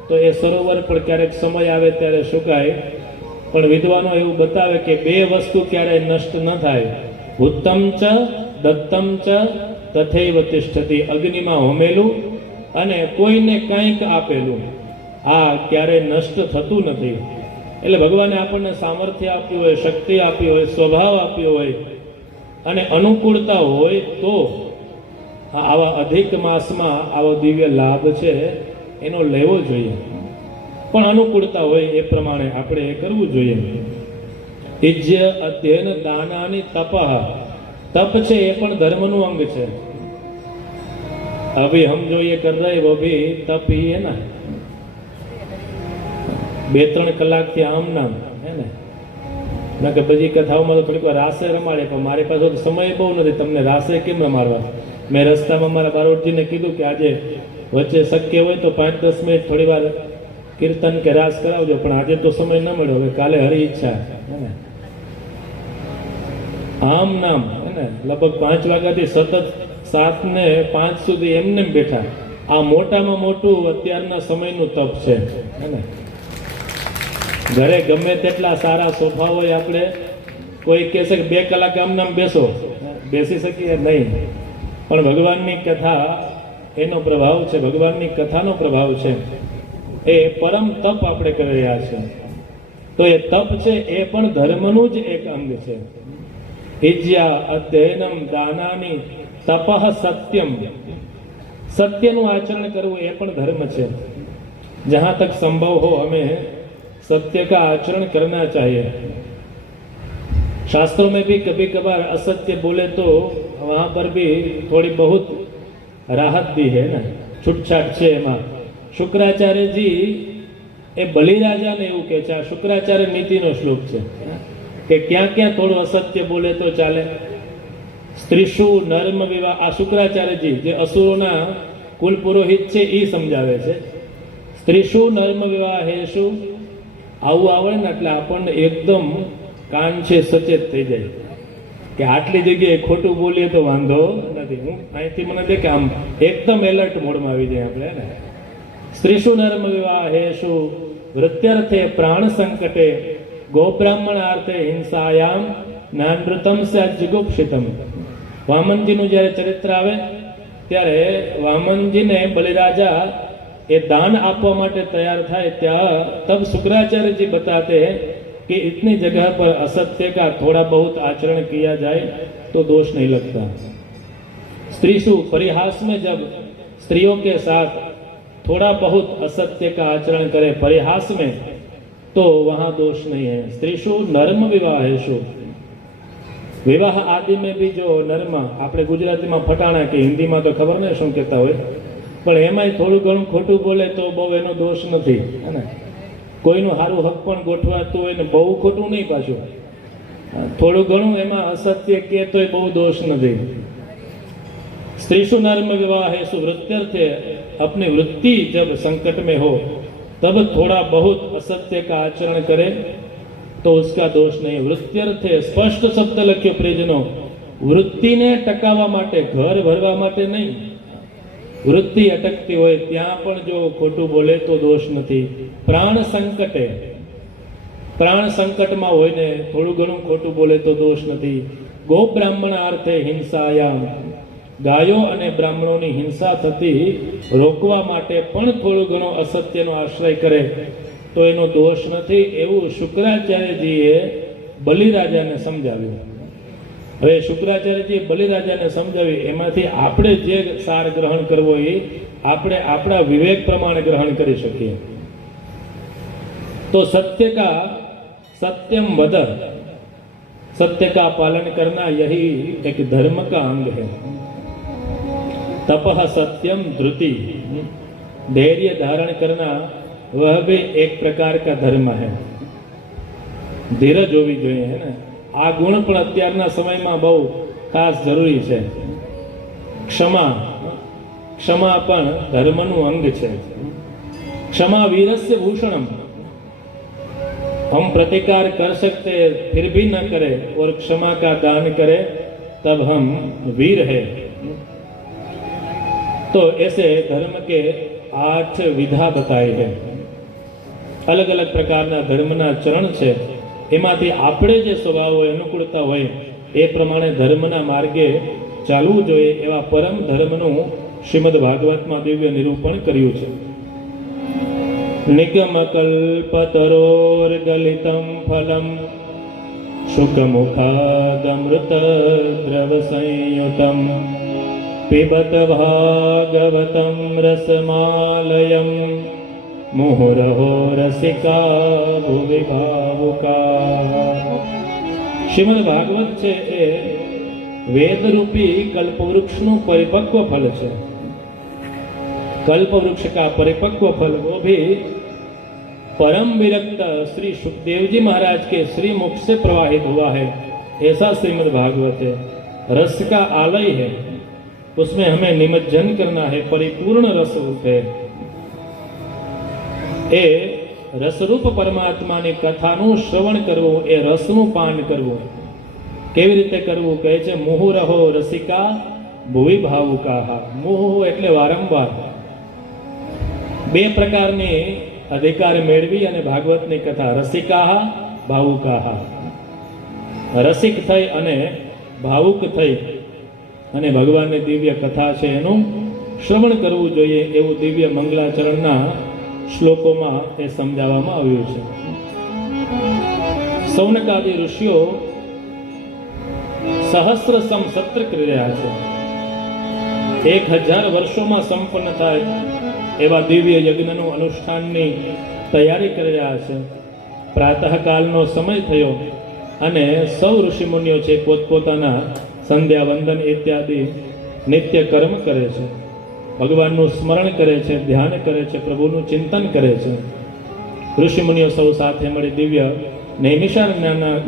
તો એ સરોવર પણ ક્યારેક સમય આવે ત્યારે સુકાય. પણ વિદ્વાનો એવું બતાવે કે 2 વસ્તુ ક્યારેય નષ્ટ ન થાય. ઉત્તમ ચ દત્તમ ચ તથૈવ તિષ્ઠતિ. અગ્નિમાં હોમેલું અને કોઈને કંઈક આપેલું આ ક્યારેય નષ્ટ થતું નથી. એટલે ભગવાને આપણને સામર્થ્ય આપ્યું હોય, શક્તિ આપી હોય, સ્વભાવ આપ્યો હોય અને અનુકૂળતા હોય તો આવા અધિક માસમાં આવો દિવ્ય લાભ છે એનો લેવો જોઈએ. પણ અનુકૂળતા હોય એ પ્રમાણે આપણે એ કરવું જોઈએ. ઇજ્ય અધ્યયન દાનાની તપઃ. તપ છે એ પણ ધર્મનું અંગ છે. અભી હમ જો ये कर रहे वो भी तप ही है ना. 2-3 કલાકથી આમ નામ હે ને. ના કે બધી કથાઓમાં તો થોડીક વાર રાસે રમાડે, પણ મારી પાસે તો સમય બહુ નથી તમને રાસે કેમ રમાડવા. મેં રસ્તામાં મારા બારોટજીને કીધું કે આજે વચ્ચે શક્ય હોય તો 5-10 મિનિટ થોડી વાર કીર્તન કે રાસ કરાવજો, પણ આજે તો સમય ન મળ્યો. હવે કાલે હરી ઈચ્છા હે ને. આમ નામ હે ને લગભગ 5 વાગ્યાથી સતત 7 ને 5 સુધી એમને બેઠા. આ મોટામાં મોટું અત્યારના સમયનું તપ છે હે ને. ઘરે ગમે તેટલા સારા સોફા હોય, આપણે કોઈ કહેશે કે 2 કલાક આમ નામ બેસો, બેસી શકીએ નહીં. પણ ભગવાનની કથા એનો પ્રભાવ છે, ભગવાનની કથાનો પ્રભાવ છે. એ પરમ તપ આપણે કરી રહ્યા છે. તો એ તપ છે એ પણ ધર્મનું જ એક અંગ છે. ઇજ્યા અધ્યયનમ દાનાની તપઃ સત્યમ. સત્યનું આચરણ કરવું એ પણ ધર્મ છે. જહાં તક સંભવ હો हमें सत्य का आचरण करना चाहिए. शास्त्रों में भी कभी कभार असत्य बोले तो वहां पर भी थोड़ी बहुत राहत भी है ना, छूटछाट છે એમાં. શુક્રાચાર્યજી એ બલિરાજાને એવું કહે છે, આ શુક્રાચાર્ય નીતિનો શ્લોક છે કે ક્યાં ક્યાં થોડું અસત્ય બોલે તો ચાલે. સ્ત્રીશુ નર્મ વિવાહ, આ શુક્રાચાર્યજી જે અસુરોના કુલ પુરોહિત છે એ સમજાવે છે. સ્ત્રીશુ નર્મ વિવાહેશુ આવું આવડે ને એટલે આપણને એકદમ કાન છે સચેત થઈ જાય કે આટલી જગ્યાએ ખોટું બોલીએ તો વાંધો નથી. હું અહીંથી મને દે કે આમ એકદમ એલર્ટ મોડમાં આવી જાય આપણે ને. સ્ત્રીષુ નર્મ વિવાહેષુ વૃત્યર્થે પ્રાણ સંકટે ગોબ્રાહ્મણાર્થે હિંસાયામ નાનૃતમ સ્યાજ્જુગુપ્સિતમ. વામનજીનું જ્યારે ચરિત્ર આવે ત્યારે વામનજીને બલિરાજા એ દાન આપવા માટે તૈયાર થાય ત્યાં તબ શુક્રાચાર્યજી बताते हैं कि इतनी जगह पर असत्य का थोड़ा बहुत आचरण किया जाए तो दोष नहीं लगता. स्त्रीषु परिहास में जब स्त्रियों के साथ थोड़ा बहुत असत्य का आचरण करे परिहास में तो वहां दोष नहीं है. स्त्रीषु नर्म विवाहेषु, विवाह आदि में भी जो नर्म, આપણે ગુજરાતીમાં ફટાણા કે હિન્દીમાં તો ખબર નહીં શું કહેતા હોય, પણ એમાંય થોડું ઘણું ખોટું બોલે તો બહુ એનો દોષ નથી. હે, કોઈનું સારું હક પણ ગોઠવાતું હોય ને બહુ ખોટું નહીં, પાછું થોડું ઘણું એમાં અસત્ય કે તોય બહુ દોષ નથી. स्त्रीषु नर्म विवाहेषु वृत्त्यर्थे, अपनी वृत्ति जब संकट में हो तब थोड़ा बहुत असत्य का आचरण करे तो उसका दोष नहीं. वृत्त्यर्थे स्पष्ट शब्द लख्यो प्रियजनो, वृत्तिने टकाववा माटे, घर भरवा माटे नहीं. वृत्ति अटकती होय त्यां पण जो खोटું बोले तो दोष નથી. प्राण संकटे, प्राण संकटમાં હોય ને થોડું ઘણું ખોટું બોલે તો દોષ નથી. ગો બ્રાહ્મણાર્થે હિંસાયામ, ગાયો અને બ્રાહ્મણોની હિંસા થતી રોકવા માટે પણ થોડું ઘણો અસત્યનો આશ્રય કરે તો એનો દોષ નથી, એવું શુક્રાચાર્યજીએ બલિરાજાને સમજાવ્યું. હવે શુક્રાચાર્યજીએ બલિરાજાને સમજાવી એમાંથી આપણે જે સાર ગ્રહણ કરવો એ આપણે આપણા વિવેક પ્રમાણે ગ્રહણ કરી શકીએ. तो सत्य का सत्यम वद, सत्य का पालन करना यही एक धर्म का अंग है. तपह सत्यम धृति, धैर्य धारण करना वह भी एक प्रकार का धर्म है. धीरज होवी જોઈએ, है ना. આ ગુણ પણ અત્યારના સમયમાં બહુ ખાસ જરૂરી છે. ક્ષમા, ક્ષમા પણ ધર્મનું અંગ છે. ક્ષમા વીરસ્ય ભૂષણમ, हम प्रतिकार कर सकते फिर भी न करे और क्षमा का दान करे तब हम वीर है. तो ऐसे धर्म के 8 विधा बताए हैं. अलग अलग प्रकारना धर्मना चरण છે, એમાંથી આપણે જે સ્વભાવ હોય, અનુકૂળતા હોય એ પ્રમાણે ધર્મના માર્ગે ચાલવું જોઈએ એવા પરમ ધર્મનું શ્રીમદ ભાગવતમાં દિવ્ય નિરૂપણ કર્યું છે. निगमकल्पतरोर्गलितं फलं शुकमुखादमृतद्रवसंयुतं पिबत भागवतं रसमालयं मुहुरहो रसिका भुवि भावुका. શ્રીમદ ભાગવત છે એ વેદરૂપી કલ્પવૃક્ષનું પરિપક્વ ફલ છે. कल्प वृक्ष का परिपक्व फल वो भी परम विरक्त श्री सुखदेव जी महाराज के श्री मुख से प्रवाहित हुआ है, ऐसा श्रीमद् भागवत है. रस का आलय है, उसमें हमें निमज्जन करना है. परिपूर्ण रस रूप है. ए रसरूप परमात्माની કથાનું શ્રવણ કરવું, એ રસનું પાન કરવું. કેવી રીતે કરવું કહે છે, મુહુરહો રસિકા ભુવિ ભાવુકાહ. મુહુ એટલે વારંવાર. બે પ્રકારની અધિકાર મેળવી અને ભાગવતની કથા, રસિકાહ ભાવુકાહ. રસિક થઈ અને ભાવુક થઈ અને ભગવાનની દિવ્ય કથા છે એનું શ્રવણ કરવું જોઈએ, એવું દિવ્ય મંગલાચરણના શ્લોકોમાં એ સમજાવવામાં આવ્યું છે. સૌનકાદિ ઋષિઓ સહસ્ર સત્ર કરી રહ્યા છે. 1000 વર્ષોમાં સંપન્ન થાય એવા દિવ્ય યજ્ઞનું અનુષ્ઠાનની તૈયારી કરી રહ્યા છે. પ્રાતઃકાલનો સમય થયો અને સૌ ઋષિમુનિઓ છે પોતપોતાના સંધ્યા વંદન ઇત્યાદિ નિત્ય કર્મ કરે છે, ભગવાનનું સ્મરણ કરે છે, ધ્યાન કરે છે, પ્રભુનું ચિંતન કરે છે. ઋષિમુનિઓ સૌ સાથે મળી દિવ્ય નૈમિષાર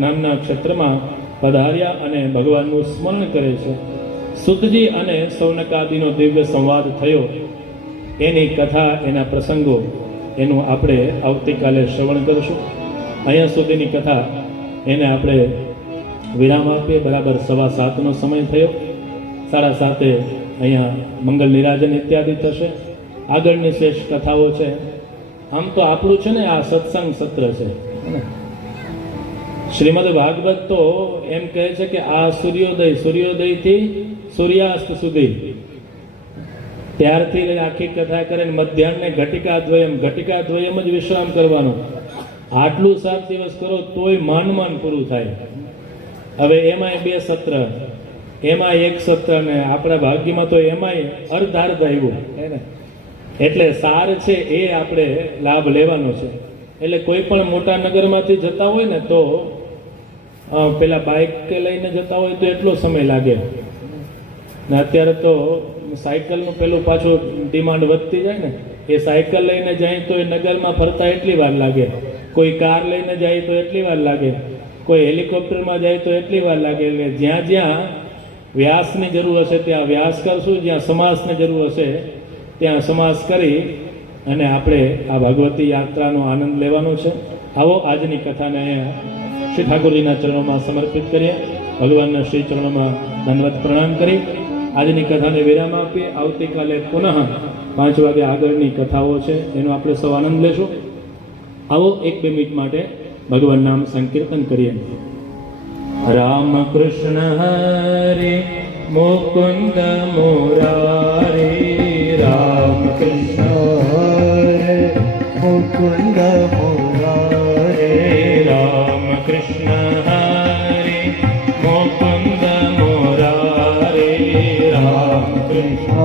નામના ક્ષેત્રમાં પધાર્યા અને ભગવાનનું સ્મરણ કરે છે. સુતજી અને સૌનકાદિનો દિવ્ય સંવાદ થયો, એની કથા, એના પ્રસંગો, એનું આપણે આવતીકાલે શ્રવણ કરીશું. અહીંયા સુધીની કથા એને આપણે વિરામ આપીએ. બરાબર 7:15નો સમય થયો. 7:30 અહીંયા મંગલ નિરાજન ઇત્યાદિ થશે. આગળની શ્રેષ્ઠ કથાઓ છે. આમ તો આપણું છે ને આ સત્સંગ સત્ર છે. શ્રીમદ ભાગવત તો એમ કહે છે કે આ સૂર્યોદયથી સૂર્યાસ્ત સુધી ત્યારથી આખી કથા કરે, મધ્યાહને ઘટિકા દ્વયમ જ વિશ્રામ કરવાનો. આટલું 7 દિવસ કરો તોય માન પૂરું થાય. હવે એમાંય 2 સત્ર, એમાં 1 સત્ર, ને આપણા ભાગ્યમાં તો એમાંય અર્ધ આવ્યું હે ને. એટલે સાર છે એ આપણે લાભ લેવાનો છે. એટલે કોઈ પણ મોટા નગરમાંથી જતા હોય ને તો પેલા બાઇક લઈને જતા હોય તો એટલો સમય લાગે, ને અત્યારે તો સાયકલનું પેલું પાછું ડિમાન્ડ વધતી જાય ને. એ સાયકલ લઈને જાય તો એ નગરમાં ફરતા એટલી વાર લાગે, કોઈ કાર લઈને જાય તો એટલી વાર લાગે, કોઈ હેલિકોપ્ટરમાં જાય તો એટલી વાર લાગે. એટલે જ્યાં જ્યાં વ્યાસની જરૂર હશે ત્યાં વ્યાસ કરશું, જ્યાં સમાસની જરૂર હશે ત્યાં સમાસ કરી અને આપણે આ ભગવતી યાત્રાનો આનંદ લેવાનો છે. આવો આજની કથાને શ્રી ઠાકોરજીના ચરણોમાં સમર્પિત કરીએ, ભગવાનના શ્રી ચરણોમાં દંડવત પ્રણામ કરી આજની કથાને વિરામ આપીએ. આવતીકાલે પુનઃ 5 વાગે આગળની કથાઓ છે, એનો આપણે સૌ આનંદ લેશું. આવો 1-2 મિનિટ માટે ભગવાન નામ સંકીર્તન કરીએ. રામ કૃષ્ણ હરે મુકુંદ મુરારે, રામ કૃષ્ણ હરે મુકુંદ મુરારે, રામ કૃષ્ણ હરે મુકુંદ મુરારે, રામ કૃષ્ણ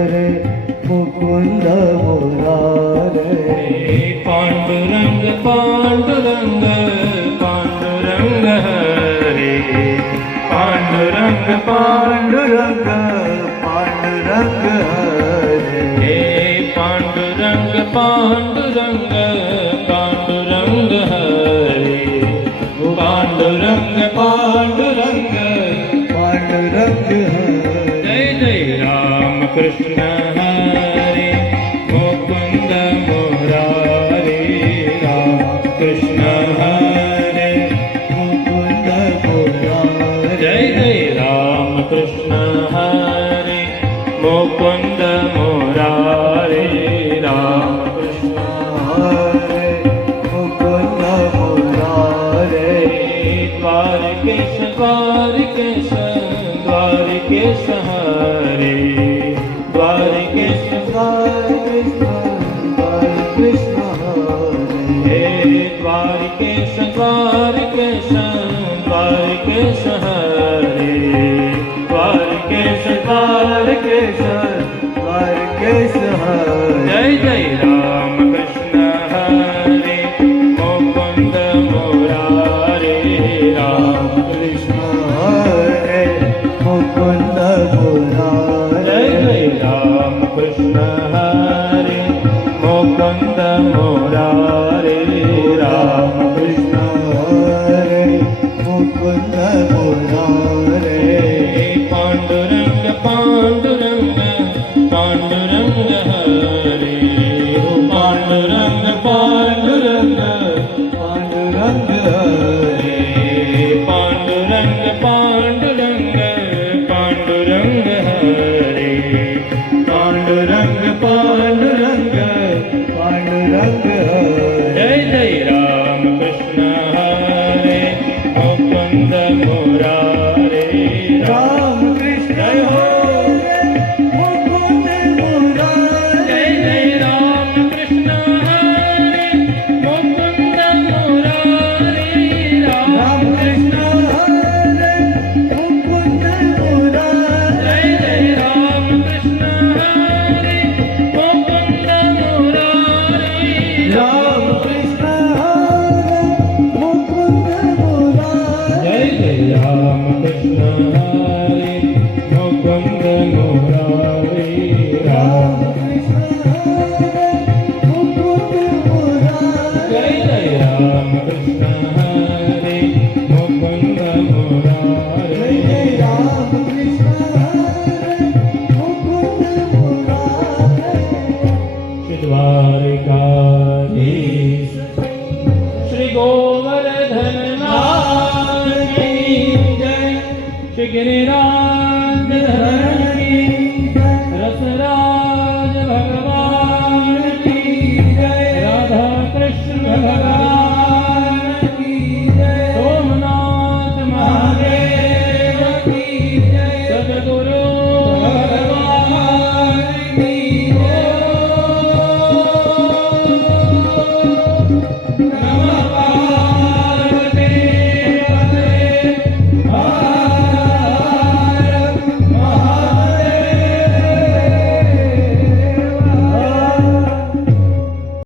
હરે મુકુંદ મુરારે. પાંડુરંગ પાંડુરંગ પાંડુરંગ હરે, પાંડુરંગ પાંડુરંગ પાંડુરંગ હરે, પાંડુરંગ પાંડુરંગ પાંડુરંગ હરે, પાંડુરંગ પાંડુરંગ પાંડુરંગ હરે. જય જય રામ કૃષ્ણ હરે મુકુંદ મુરારે, રામ કૃષ્ણ હરે મુકુંદ મુરારે. જય જય રામ કૃષ્ણ હરે મુકુંદ મુરારે, રામ કૃષ્ણ હરે મુકુંદ મુરારે. દ્વારકેશ દ્વારકેશ દ્વારકેશ હરે, દ્વારકેશ દ્વારકેશ દ્વારકેશ હરે, દ્વારકેશ દ્વારકેશ દ્વારકેશ હરે, દ્વારકેશ દ્વારકેશ દ્વારકેશ હરે. જય જય રામ કૃષ્ણ હરે મુકુંદ મુરારે, રામ કૃષ્ણ હરે મુકુંદ મુરારે. જય જય રામ કૃષ્ણ હરે મુકુંદ મુરારે, રામ કૃષ્ણ હરે મુકુંદ મુરારે. પાંડુરંગ પાંડુરંગ પાંડુરંગ હરે, પાંડુરંગ પાંડુરંગ પાંડુરંગ હરે, પાંડુરંગ પાંડુરંગ પાંડુરંગ હરે, પાંડુરંગ પાંડુરંગ પાંડુરંગ હરે. જય જય રામ કૃષ્ણ હરે મુકુંદ મુરારે, રામ કૃષ્ણ હરે મુકુંદ મુરારે. જય જય રામ કૃષ્ણ હરે મુકુંદ મુરારે, રામ કૃષ્ણ હરે મુકુંદ મુરારે. જય જય રામ કૃષ્ણ હરે મુકુંદ મુરારે, રામ કૃષ્ણ હરે મુકુંદ મુરારે. જય જય રામ કૃષ્ણ હરે મુકુંદ મુરારે, રામ કૃષ્ણ હરે મુકુંદ મુરારે. જય જય રામ કૃષ્ણ હરે મુકુંદ મુરારે, જય જય રામ કૃષ્ણ હરે મુકુંદ મુરારે. શ્રી દ્વારિકાધીશ શ્રી ગોવર્ધન નાથ કી જય, શ્રી ગિરિરાજ